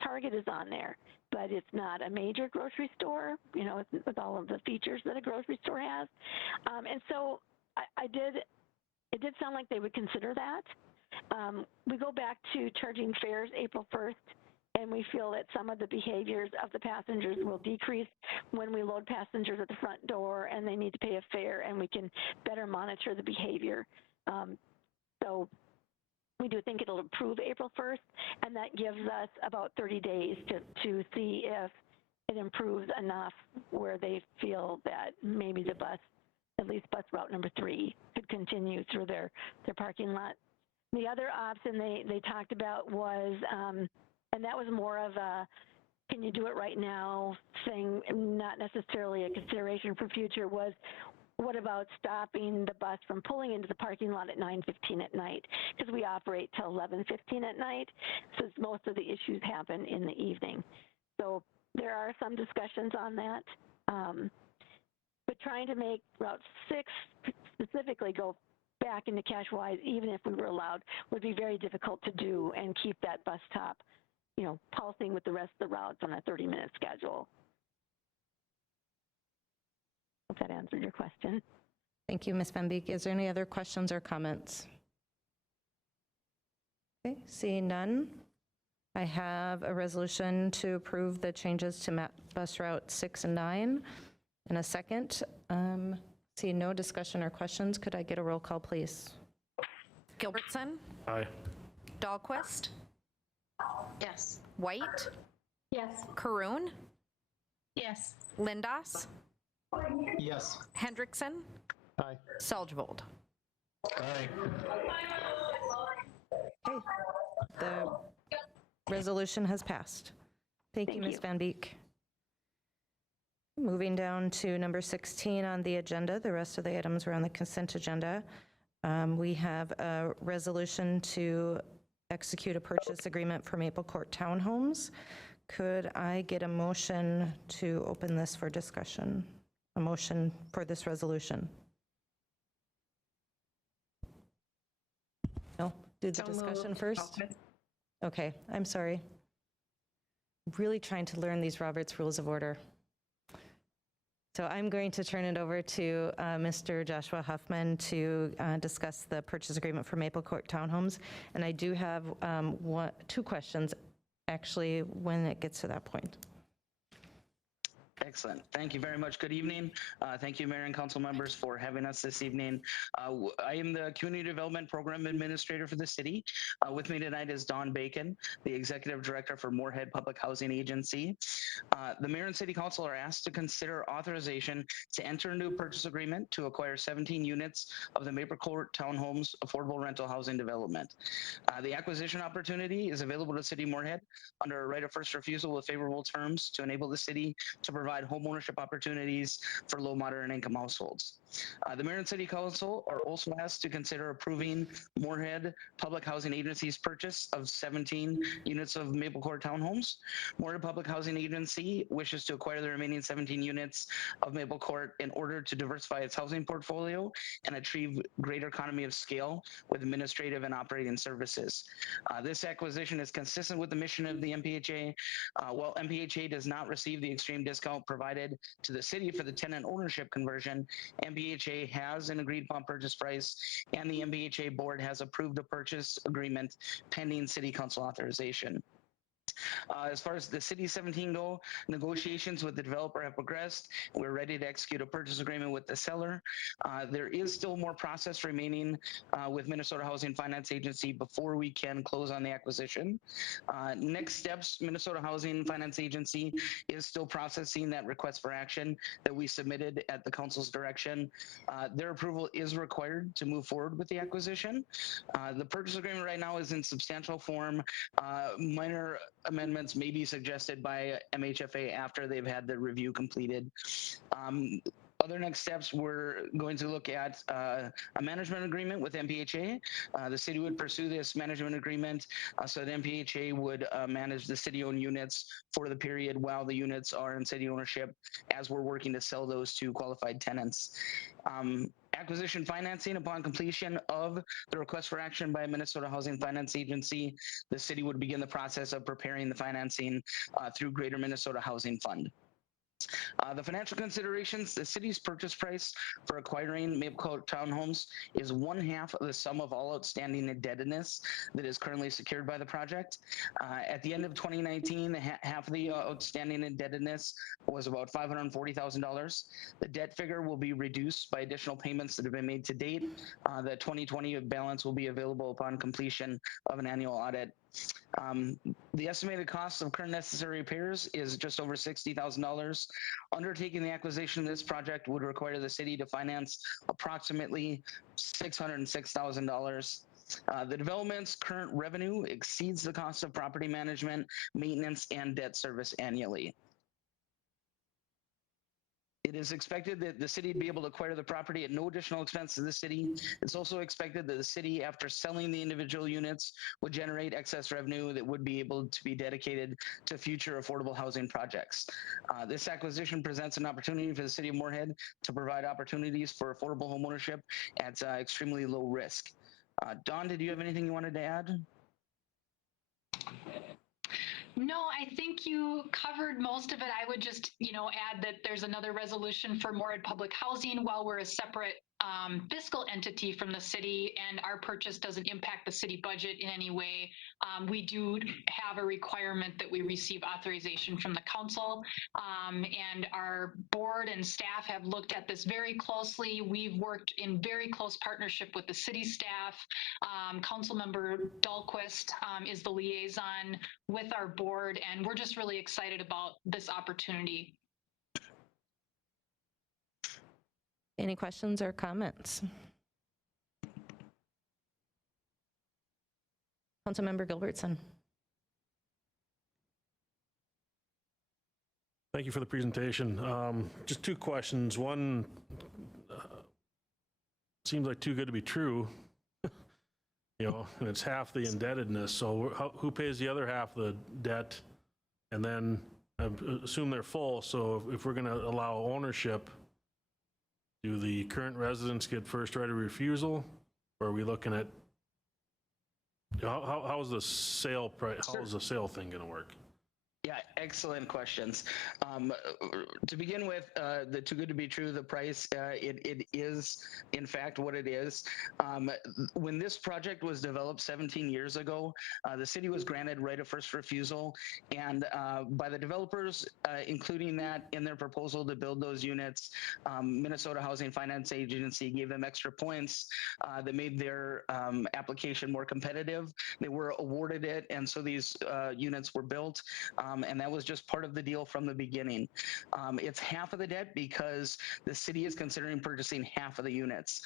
Target is on there, but it's not a major grocery store, you know, with all of the features that a grocery store has. And so it did sound like they would consider that. We go back to charging fares April 1st, and we feel that some of the behaviors of the passengers will decrease when we load passengers at the front door and they need to pay a fare, and we can better monitor the behavior. So we do think it'll improve April 1st, and that gives us about 30 days to see if it improves enough where they feel that maybe the bus, at least bus route number 3, could continue through their parking lot. The other option they talked about was, and that was more of a can you do it right now thing, not necessarily a consideration for future, was what about stopping the bus from pulling into the parking lot at 9:15 at night? Because we operate till 11:15 at night, since most of the issues happen in the evening. So there are some discussions on that. But trying to make Route 6 specifically go back into Cashwise, even if we were allowed, would be very difficult to do and keep that bus stop, you know, pulsing with the rest of the routes on a 30-minute schedule. Hope that answered your question. Thank you, Ms. Van Beek. Is there any other questions or comments? Okay, seeing none, I have a resolution to approve the changes to bus route 6 and 9 in a second. Seeing no discussion or questions, could I get a roll call, please? Gilbertson, Aye. Dahlquist, Yes. White, Yes. Caroon, Yes. Lindas, Yes. Hendrickson, Aye. Seldvold. Aye. Okay, the resolution has passed. Thank you, Ms. Van Beek. Moving down to number 16 on the agenda, the rest of the items are on the consent agenda. We have a resolution to execute a purchase agreement for Maple Court Townhomes. Could I get a motion to open this for discussion? A motion for this resolution? No? Do the So discussion moved. first? Okay. Okay, I'm sorry. Really trying to learn these Robert's Rules of Order. So I'm going to turn it over to Mr. Joshua Huffman to discuss the purchase agreement for Maple Court Townhomes. And I do have 2 questions, actually, when it gets to that point. Excellent. Thank you very much. Good evening. Thank you, Mayor and Council members, for having us this evening. I am the Community Development Program Administrator for the city. With me tonight is Dawn Bacon, the Executive Director for Moorhead Public Housing Agency. The Mayor and City Council are asked to consider authorization to enter into a purchase agreement to acquire 17 units of the Maple Court Townhomes Affordable Rental Housing Development. The acquisition opportunity is available to City Moorhead under a right of first refusal with favorable terms to enable the city to provide provide home ownership opportunities for low, moderate income households. The Mayor and City Council are also asked to consider approving Moorhead Public Housing Agency's purchase of 17 units of Maple Court townhomes. Moorhead Public Housing Agency wishes to acquire the remaining 17 units of Maple Court in order to diversify its housing portfolio and achieve greater economy of scale with administrative and operating services. This acquisition is consistent with the mission of the MPHA. While MPHA does not receive the extreme discount provided to the city for the tenant ownership conversion, MPHA has an agreed upon purchase price, and the MPHA board has approved a purchase agreement pending city council authorization. As far as the City 17 go, negotiations with the developer have progressed. We're ready to execute a purchase agreement with the seller. There is still more process remaining with Minnesota Housing Finance Agency before we can close on the acquisition. Next steps, Minnesota Housing Finance Agency is still processing that request for action that we submitted at the council's direction. Their approval is required to move forward with the acquisition. The purchase agreement right now is in substantial form. Minor amendments may be suggested by MHFA after they've had the review completed. Other next steps, we're going to look at a management agreement with MPHA. The city would pursue this management agreement so that MPHA would manage the city-owned units for the period while the units are in city ownership as we're working to sell those to qualified tenants. Acquisition financing upon completion of the request for action by Minnesota Housing Finance Agency, the city would begin the process of preparing the financing through Greater Minnesota Housing Fund. The financial considerations, the city's purchase price for acquiring Maple Court townhomes is 1/2 of the sum of all outstanding indebtedness that is currently secured by the project. At the end of 2019, half of the outstanding indebtedness was about $540,000. The debt figure will be reduced by additional payments that have been made to date. The 2020 balance will be available upon completion of an annual audit. The estimated cost of current necessary repairs is just over $60,000. Undertaking the acquisition of this project would require the city to finance approximately $606,000. The development's current revenue exceeds the cost of property management, maintenance, and debt service annually. It is expected that the city would be able to acquire the property at no additional expense to the city. It's also expected that the city, after selling the individual units, would generate excess revenue that would be able to be dedicated to future affordable housing projects. This acquisition presents an opportunity for the city of Moorhead to provide opportunities for affordable homeownership at extremely low risk. Dawn, did you have anything you wanted to add? No, I think you covered most of it. I would just, add that there's another resolution for Moorhead Public Housing. While we're a separate fiscal entity from the city and our purchase doesn't impact the city budget in any way, we do have a requirement that we receive authorization from the council. And our board and staff have looked at this very closely. We've worked in very close partnership with the city staff. Councilmember Dahlquist is the liaison with our board, and we're just really excited about this opportunity. Any questions or comments? Councilmember Gilbertson. Thank you for the presentation. Just two questions. One, seems like too good to be true, and it's half the indebtedness. So who pays the other half of the debt? And then I assume they're full. So if we're going to allow ownership, do the current residents get first right of refusal? Or are we looking at, how is the sale price? How is the sale thing going to work? Yeah, excellent questions. To begin with, the too good to be true, the price, it is in fact what it is. When this project was developed 17 years ago, the city was granted right of first refusal, and by the developers, including that in their proposal to build those units, Minnesota Housing Finance Agency gave them extra points that made their application more competitive. They were awarded it, and so these units were built. and that was just part of the deal from the beginning. It's half of the debt because the city is considering purchasing half of the units.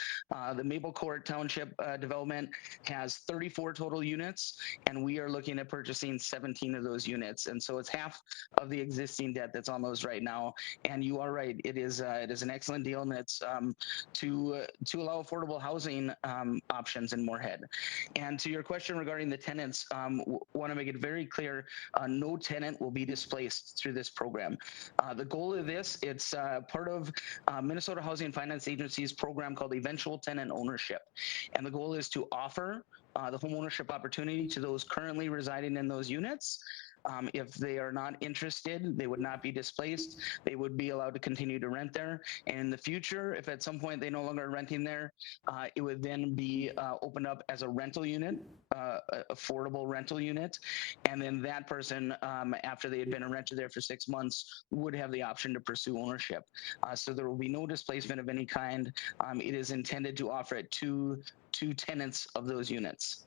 The Maple Court Township development has 34 total units, and we are looking at purchasing 17 of those units. And so it's half of the existing debt that's on those right now. And you are right, it is an excellent deal, and it's to allow affordable housing options in Moorhead. And to your question regarding the tenants, want to make it very clear, no tenant will be displaced through this program. The goal of this, it's part of Minnesota Housing Finance Agency's program called Eventual Tenant Ownership. And the goal is to offer the home ownership opportunity to those currently residing in those units. If they are not interested, they would not be displaced. They would be allowed to continue to rent there. And in the future, if at some point they no longer are renting there, it would then be opened up as a rental unit, affordable rental unit. And then that person, after they had been a renter there for 6 months, would have the option to pursue ownership. So there will be no displacement of any kind. It is intended to offer it to tenants of those units.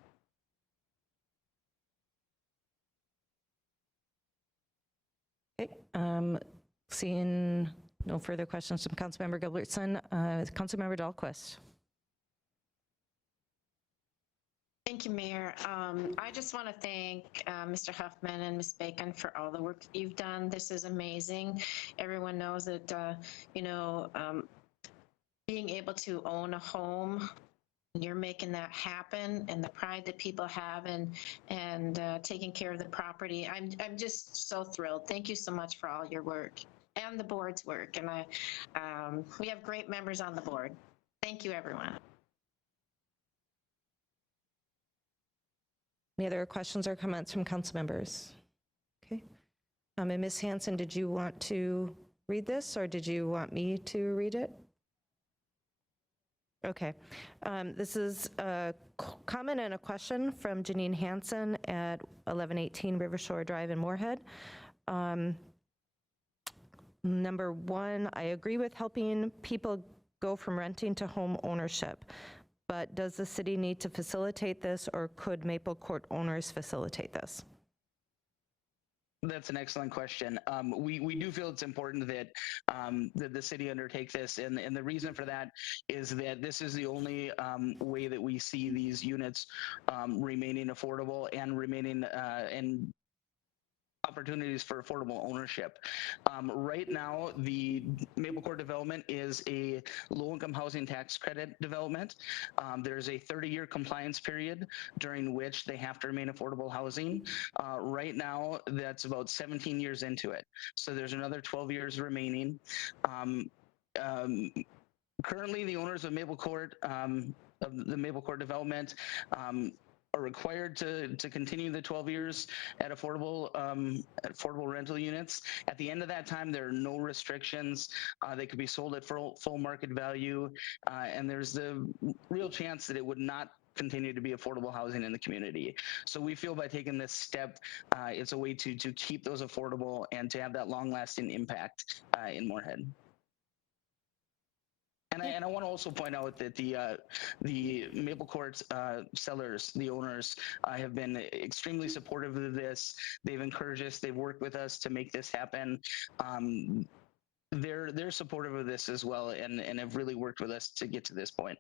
Okay, seeing no further questions from Councilmember Gilbertson, Councilmember Dahlquist. Thank you, Mayor. I just want to thank Mr. Huffman and Ms. Bacon for all the work you've done. This is amazing. Everyone knows that, being able to own a home, you're making that happen, and the pride that people have and taking care of the property. I'm just so thrilled. Thank you so much for all your work and the board's work. And we have great members on the board. Thank you, everyone. Any other questions or comments from council members? Okay. And Ms. Hanson, did you want to read this, or did you want me to read it? Okay. This is a comment and a question from Janine Hansen at 1118 River Shore Drive in Moorhead. Number one, I agree with helping people go from renting to home ownership, but does the city need to facilitate this, or could Maple Court owners facilitate this? That's an excellent question. We do feel it's important that that the city undertake this, and the reason for that is that this is the only way that we see these units remaining affordable and remaining and opportunities for affordable ownership. Right now, the Maple Court development is a low-income housing tax credit development. There's a 30-year compliance period during which they have to remain affordable housing. Right now, that's about 17 years into it. So there's another 12 years remaining. Currently, the owners of Maple Court, of the Maple Court development, are required to continue the 12 years at affordable rental units. At the end of that time, there are no restrictions. They could be sold at full market value, and there's the real chance that it would not continue to be affordable housing in the community. So we feel by taking this step, it's a way to keep those affordable and to have that long-lasting impact in Moorhead. And I want to also point out that the Maple Court sellers, the owners, have been extremely supportive of this. They've encouraged us. They've worked with us to make this happen. They're supportive of this as well, and have really worked with us to get to this point.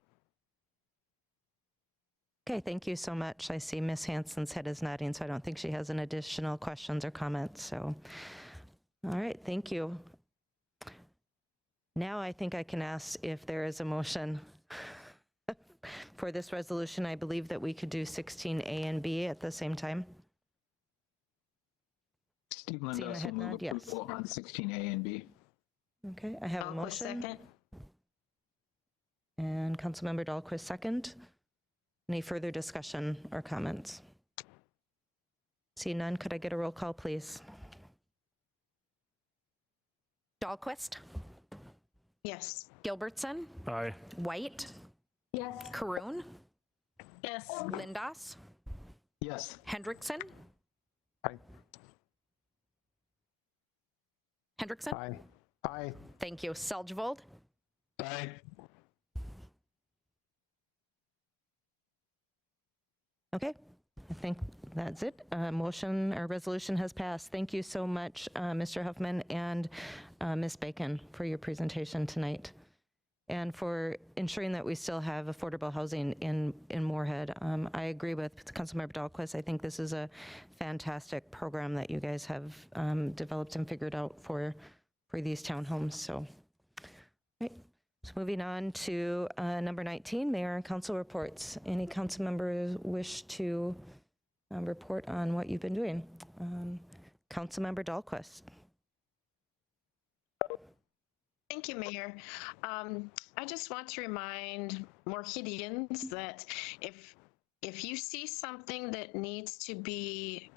Okay, thank you so much. I see Ms. Hanson's head is nodding, so I don't think she has any additional questions or comments. So, all right, thank you. Now I think I can ask if there is a motion for this resolution. I believe that we could do 16A and B at the same time. Steve Seeing Lindos the will head move nod, yes. approval on 16A and B. Okay, I have a motion. Second. And Councilmember Dahlquist second. Any further discussion or comments? See none, could I get a roll call, please? Dahlquist, Yes. Gilbertson, Aye. White, Yes. Caroon, Yes. Lindas, Yes. Hendrickson. Aye. Hendrickson? Aye. Aye. Thank you. Seljavold? Aye. Okay, I think That's it. Motion or resolution has passed. Thank you so much, Mr. Huffman and Ms. Bacon, for your presentation tonight, and for ensuring that we still have affordable housing in Moorhead. I agree with Councilmember Dahlquist. I think this is a fantastic program that you guys have developed and figured out for these townhomes. So, right. So moving on to number 19, Mayor and Council reports. Any council members wish to report on what you've been doing? Councilmember Dahlquist. Thank you, Mayor. I just want to remind Moorheadians that if you see something that needs to be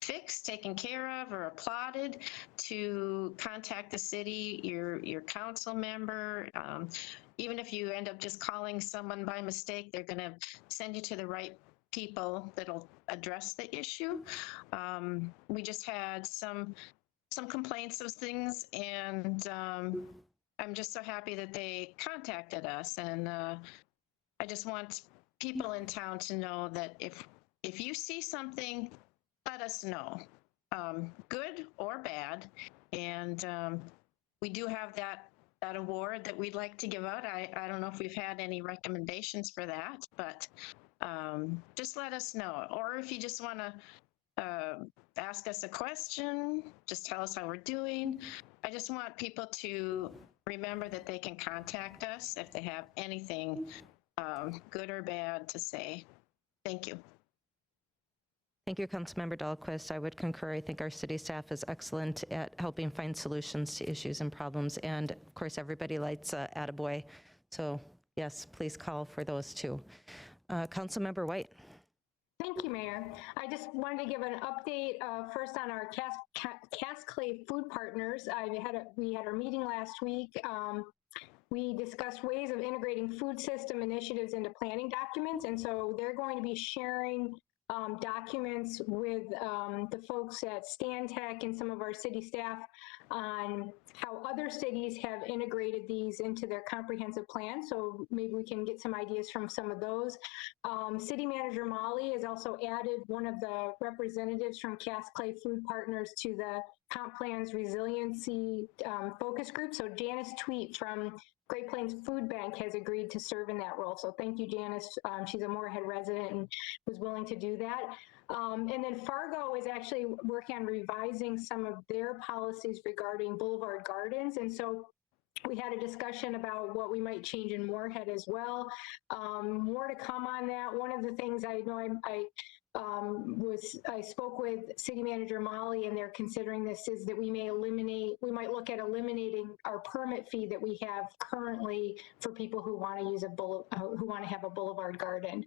fixed, taken care of, or applauded, to contact the city, your council member. Even if you end up just calling someone by mistake, they're going to send you to the right people that'll address the issue. We just had some complaints of things, and I'm just so happy that they contacted us. And I just want people in town to know that if you see something, let us know, good or bad. And we do have that award that we'd like to give out. I don't know if we've had any recommendations for that, but just let us know. Or if you just want to ask us a question, just tell us how we're doing. I just want people to remember that they can contact us if they have anything good or bad to say. Thank you. Thank you, Councilmember Dahlquist. I would concur. I think our city staff is excellent at helping find solutions to issues and problems. And of course, everybody likes attaboy. So yes, please call for those too. Councilmember White. Thank you, Mayor. I just wanted to give an update first on our Cass Clay Food Partners. We had our meeting last week. We discussed ways of integrating food system initiatives into planning documents. And so they're going to be sharing documents with the folks at Stantec and some of our city staff on how other cities have integrated these into their comprehensive plan. So maybe we can get some ideas from some of those. City Manager Molly has also added one of the representatives from Cass Clay Food Partners to the Comp Plan's Resiliency Focus Group. So Janice Tweet from Great Plains Food Bank has agreed to serve in that role. So thank you, Janice. She's a Moorhead resident and was willing to do that. And then Fargo is actually working on revising some of their policies regarding boulevard gardens. And so we had a discussion about what we might change in Moorhead as well. More to come on that. One of the things I know I spoke with City Manager Molly, and they're considering this, is that we might look at eliminating our permit fee that we have currently for people who want to use who want to have a boulevard garden.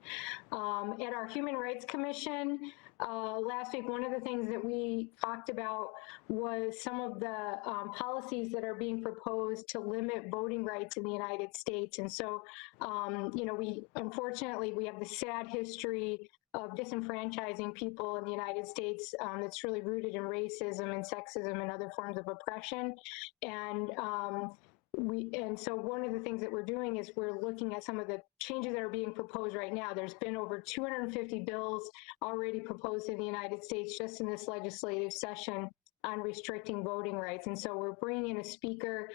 At our Human Rights Commission last week, one of the things that we talked about was some of the policies that are being proposed to limit voting rights in the United States. And so, unfortunately, we have the sad history of disenfranchising people in the United States that's really rooted in racism and sexism and other forms of oppression. And so one of the things that we're doing is we're looking at some of the changes that are being proposed right now. There's been over 250 bills already proposed in the United States just in this legislative session on restricting voting rights. And so we're bringing in a speaker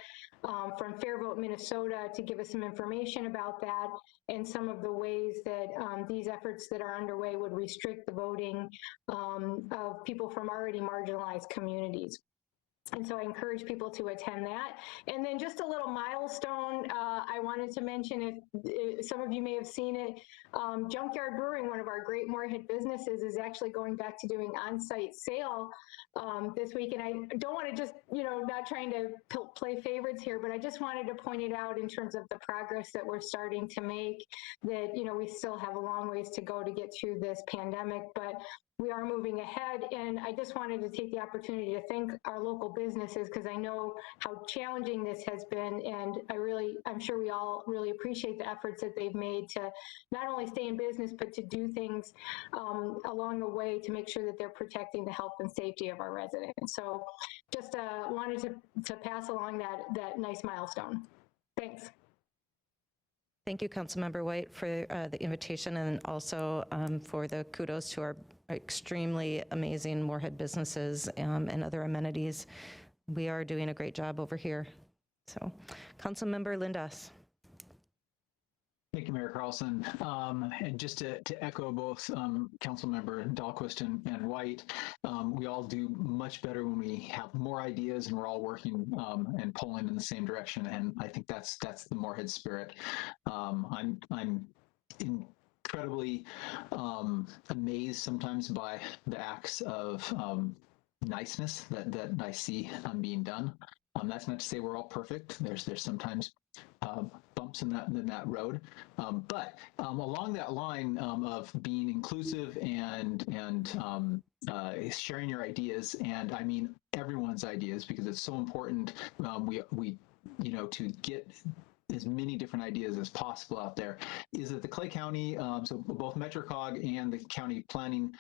from Fair Vote, Minnesota, to give us some information about that and some of the ways that these efforts that are underway would restrict the voting of people from already marginalized communities. And so I encourage people to attend that. And then just a little milestone I wanted to mention, if some of you may have seen it, Junkyard Brewing, one of our great Moorhead businesses, is actually going back to doing on-site sale this week. And I don't want to just, not trying to play favorites here, but I just wanted to point it out in terms of the progress that we're starting to make, that, we still have a long ways to go to get through this pandemic, but we are moving ahead. And I just wanted to take the opportunity to thank our local businesses, because I know how challenging this has been. And I'm sure we all really appreciate the efforts that they've made to not only stay in business, but to do things along the way to make sure that they're protecting the health and safety of our residents. So just wanted to pass along that nice milestone. Thanks. Thank you, Councilmember White, for the invitation and also for the kudos to our extremely amazing Moorhead businesses and other amenities. We are doing a great job over here. So, Councilmember Lindas. Thank you, Mayor Carlson. And just to echo both Councilmember Dahlquist and White, we all do much better when we have more ideas and we're all working and pulling in the same direction. And I think that's the Moorhead spirit. I'm incredibly amazed sometimes by the acts of niceness that I see being done. That's not to say we're all perfect. There's sometimes bumps in that road, but along that line of being inclusive and sharing your ideas, and I mean everyone's ideas, because it's so important. We to get as many different ideas as possible out there, is that the Clay County, so both MetroCog and the county planning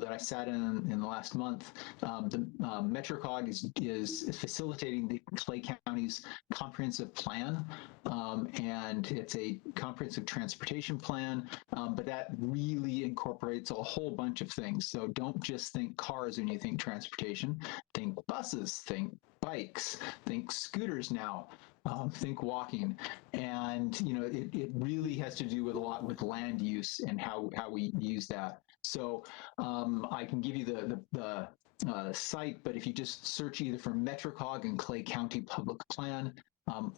that I sat in the last month, the MetroCog is facilitating the Clay County's comprehensive plan, and it's a comprehensive transportation plan, but that really incorporates a whole bunch of things. So don't just think cars when you think transportation, think buses, think bikes, think scooters now. Think walking, and it really has to do with a lot with land use and how we use that. So I can give you the site, but if you just search either for MetroCog and Clay County Public Plan,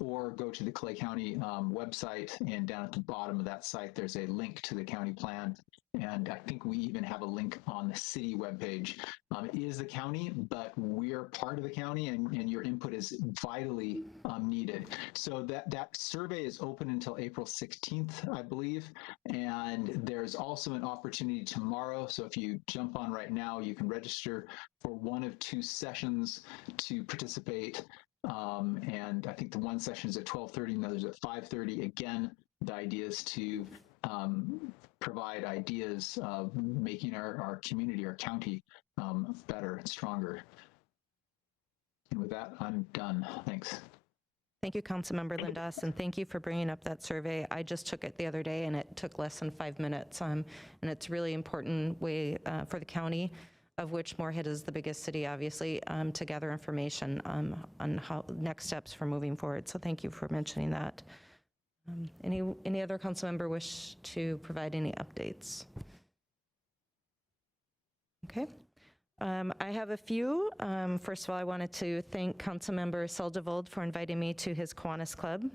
or go to the Clay County website, and down at the bottom of that site, there's a link to the county plan. And I think we even have a link on the city webpage. It is the county, but we're part of the county, and your input is vitally needed. So that survey is open until April 16th, I believe. And there's also an opportunity tomorrow. So if you jump on right now, you can register for one of 2 sessions to participate. And I think the one session is at 12:30 and the other's at 5:30. Again, the idea is to provide ideas of making our community, our county, better and stronger. And with that, I'm done. Thanks. Thank you, Councilmember Lindas, and thank you for bringing up that survey. I just took it the other day, and it took less than 5 minutes, and it's a really important way for the county, of which Moorhead is the biggest city, obviously, to gather information on how next steps for moving forward. So thank you for mentioning that. Any other council member wish to provide any updates? Okay. I have a few. First of all, I wanted to thank Councilmember Seldeveld for inviting me to his Kiwanis Club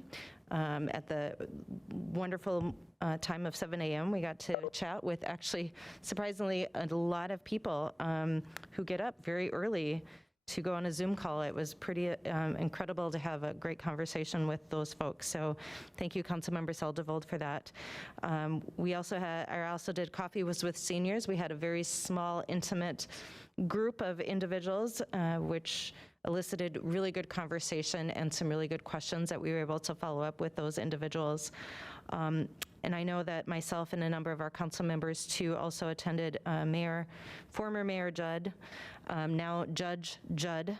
at the wonderful time of 7 a.m. We got to chat with, actually, surprisingly, a lot of people who get up very early to go on a Zoom call. It was pretty incredible to have a great conversation with those folks. So thank you, Councilmember Seldeveld, for that. I also did coffee with seniors. We had a very small, intimate group of individuals, which elicited really good conversation and some really good questions that we were able to follow up with those individuals. And I know that myself and a number of our council members too also attended former Mayor Judd, now Judge Judd,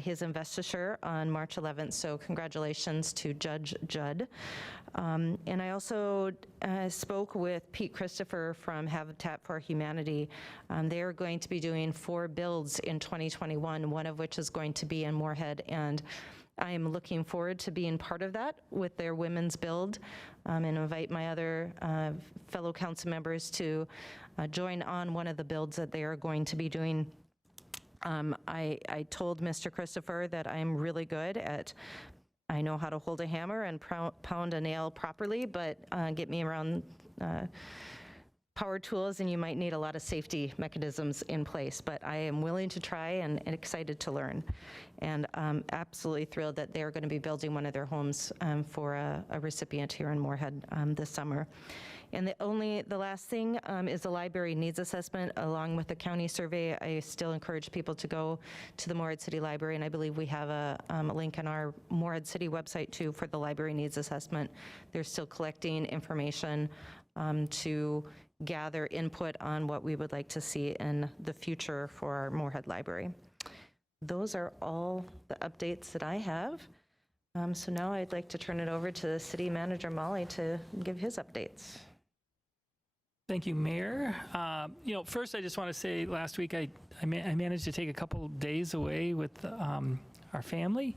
his investiture on March 11th. So congratulations to Judge Judd. And I also spoke with Pete Christopher from Habitat for Humanity. They are going to be doing 4 builds in 2021, one of which is going to be in Moorhead. And I am looking forward to being part of that with their women's build, and invite my other fellow council members to join on one of the builds that they are going to be doing. I told Mr. Christopher that I'm really good at, I know how to hold a hammer and pound a nail properly, but get me around power tools and you might need a lot of safety mechanisms in place, but I am willing to try and excited to learn. And absolutely thrilled that they're going to be building one of their homes for a recipient here in Moorhead this summer. And the last thing is the library needs assessment along with the county survey. I still encourage people to go to the Moorhead City Library, and I believe we have a link on our Moorhead City website too for the library needs assessment. They're still collecting information to gather input on what we would like to see in the future for our Moorhead Library. Those are all the updates that I have. So now I'd like to turn it over to City Manager Molly to give his updates. Thank you, Mayor. First, I just want to say last week I managed to take a couple days away with our family,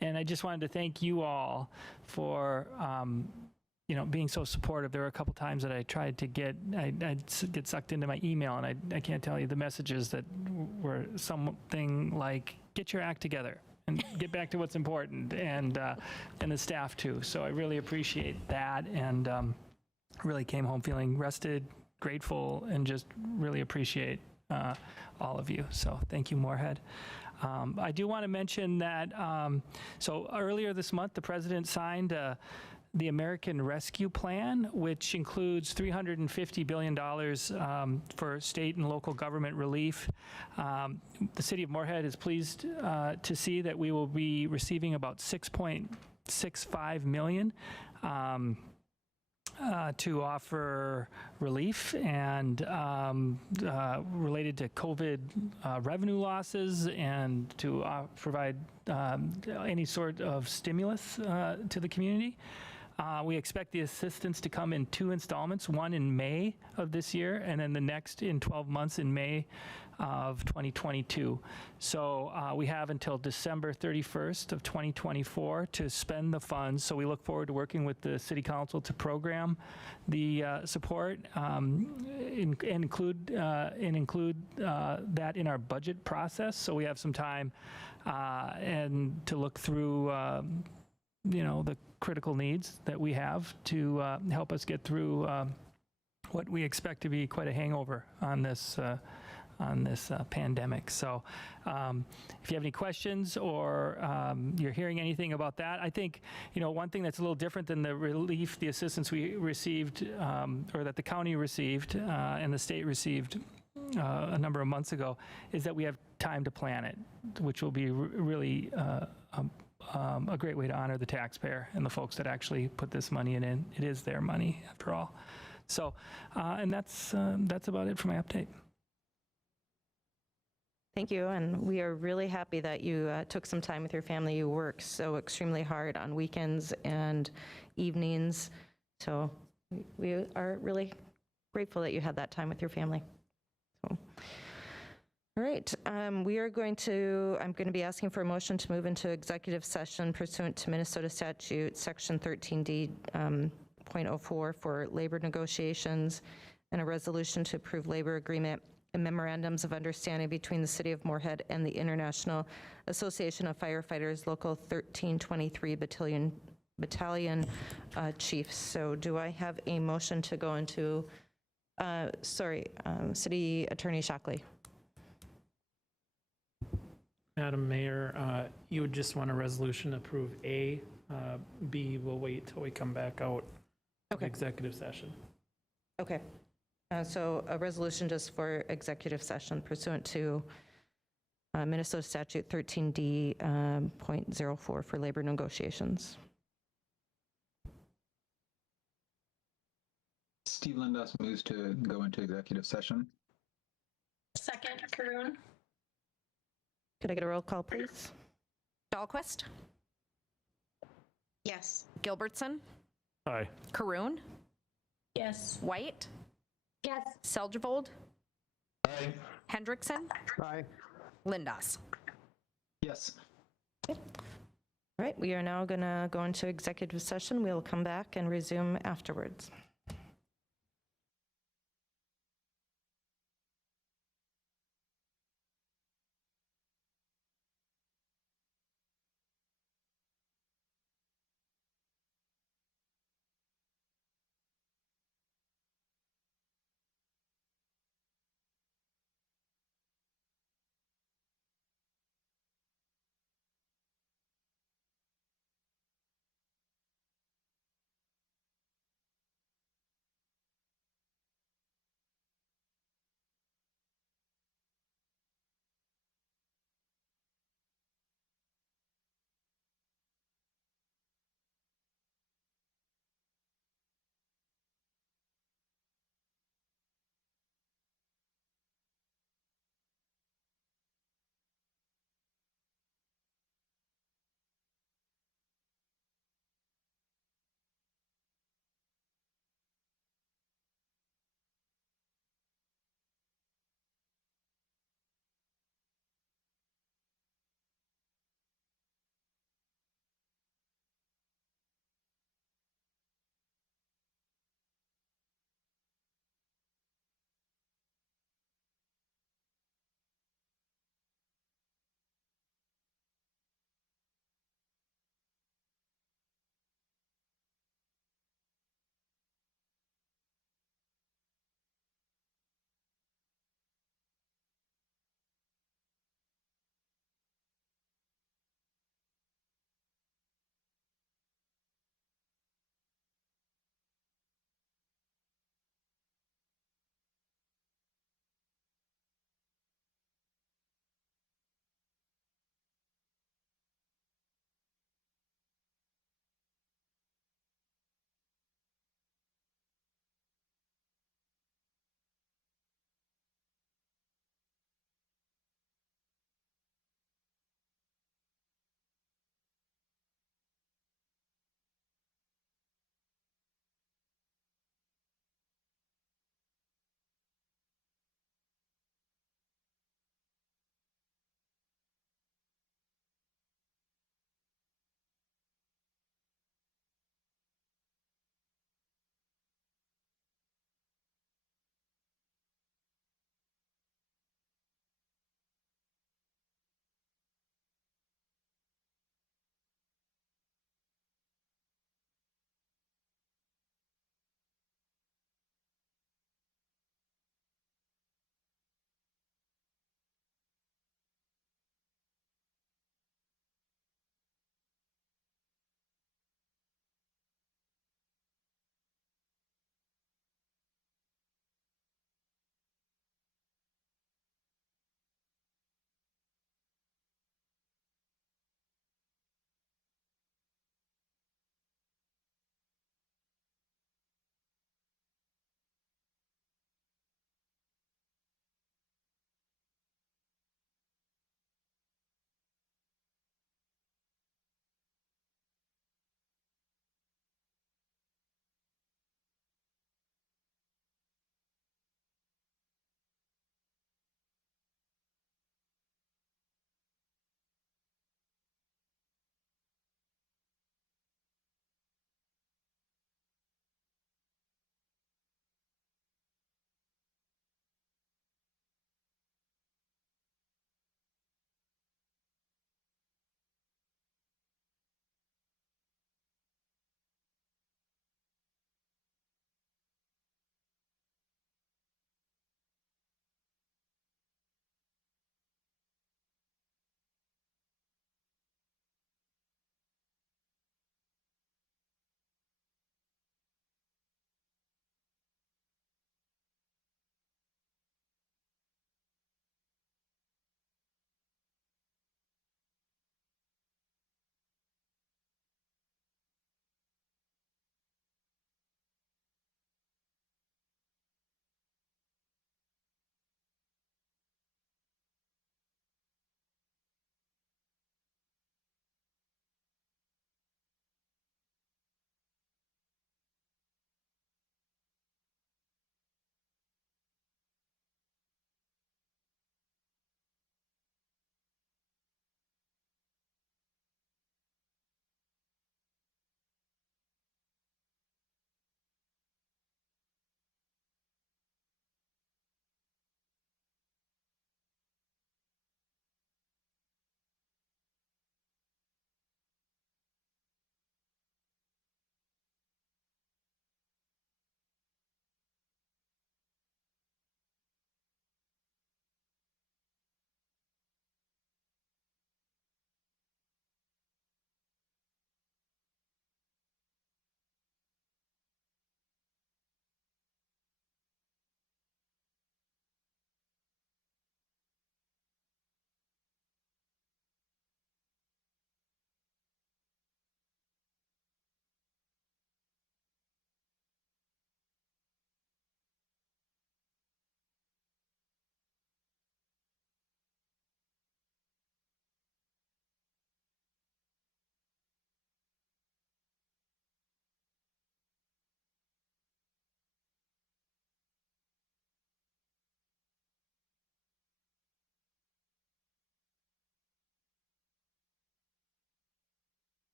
and I just wanted to thank you all for being so supportive. There were a couple times that I tried to I'd get sucked into my email, and I can't tell you the messages that were something like, get your act together and get back to what's important, and the staff too. So I really appreciate that, and really came home feeling rested, grateful, and just really appreciate all of you. So thank you, Moorhead. I do want to mention that, so earlier this month, the president signed the American Rescue Plan, which includes $350 billion for state and local government relief. The city of Moorhead is pleased to see that we will be receiving about $6.65 million to offer relief and related to COVID revenue losses, and to provide any sort of stimulus to the community. We expect the assistance to come in 2 installments, one in May of this year, and then the next in 12 months in May of 2022. So we have until December 31st of 2024 to spend the funds. So we look forward to working with the City Council to program the support and include that in our budget process. So we have some time and to look through the critical needs that we have to help us get through what we expect to be quite a hangover on this pandemic. So if you have any questions or you're hearing anything about that, I think, one thing that's a little different than the relief, the assistance we received, or that the county received and the state received a number of months ago, is that we have time to plan it, which will be really a great way to honor the taxpayer and the folks that actually put this money in. It is their money, after all. So, and that's about it for my update. Thank you, and we are really happy that you took some time with your family. You work so extremely hard on weekends and evenings, so we are really grateful that you had that time with your family. So, all right, I'm going to be asking for a motion to move into executive session pursuant to Minnesota statute section 13D .04 for labor negotiations, and a resolution to approve labor agreement and memorandums of understanding between the City of Moorhead and the International Association of Firefighters Local 1323 Battalion Chiefs. So do I have a motion to go into, City Attorney Shockley? Madam Mayor, you would just want a resolution to approve A. B, we'll wait till we come back out of executive session. Okay. So a resolution just for executive session pursuant to Minnesota statute 13D .04 for labor negotiations. Steve Lindas moves to go into executive session. Second, Karoon. Could I get a roll call, please? Dahlquist. Yes. Gilbertson. Aye. Karoon. Yes. White. Yes. Seldgevold. Aye. Hendrickson. Aye. Lindas. Yes. All right, we are now going to go into executive session. We'll come back and resume afterwards.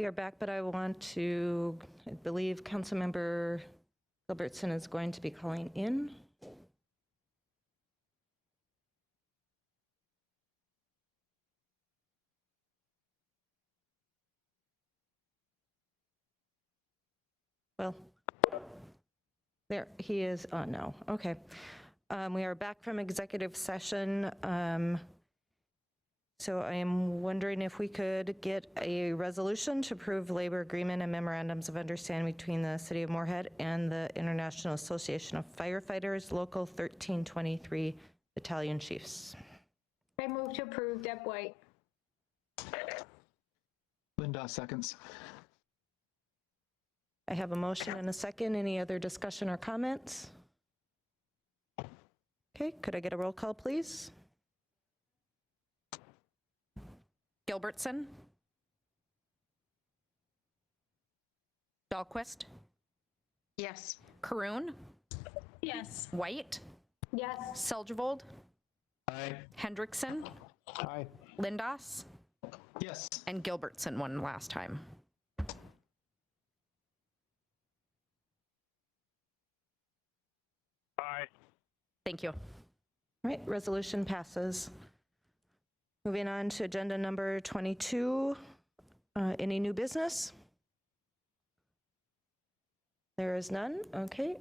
we are back, but I want to, I believe Councilmember Gilbertson is going to be calling in. Well, there, he is, no, okay. We are back from executive session. So I am wondering if we could get a resolution to approve labor agreement and memorandums of understanding between the City of Moorhead and the International Association of Firefighters, Local 1323 Battalion Chiefs. I move to approve. Deb White. Linda, seconds. I have a motion and a second. Any other discussion or comments? Okay, could I get a roll call, please? Gilbertson. Dahlquist. Yes. Caroon. Yes. White. Yes. Seldrebold. Aye. Hendrickson. Aye. Lindas. Yes. And Gilbertson one last time. Aye. Thank you. All right, resolution passes. Moving on to agenda number 22. Any new business? There is none. Okay.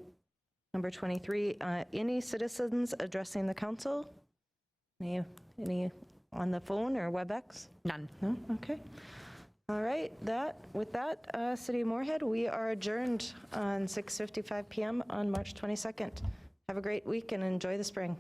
Number 23, any citizens addressing the council? Any on the phone or WebEx? None. No? Okay. All right, with that, City of Moorhead, we are adjourned on 6:55 p.m. on March 22nd. Have a great week and enjoy the spring.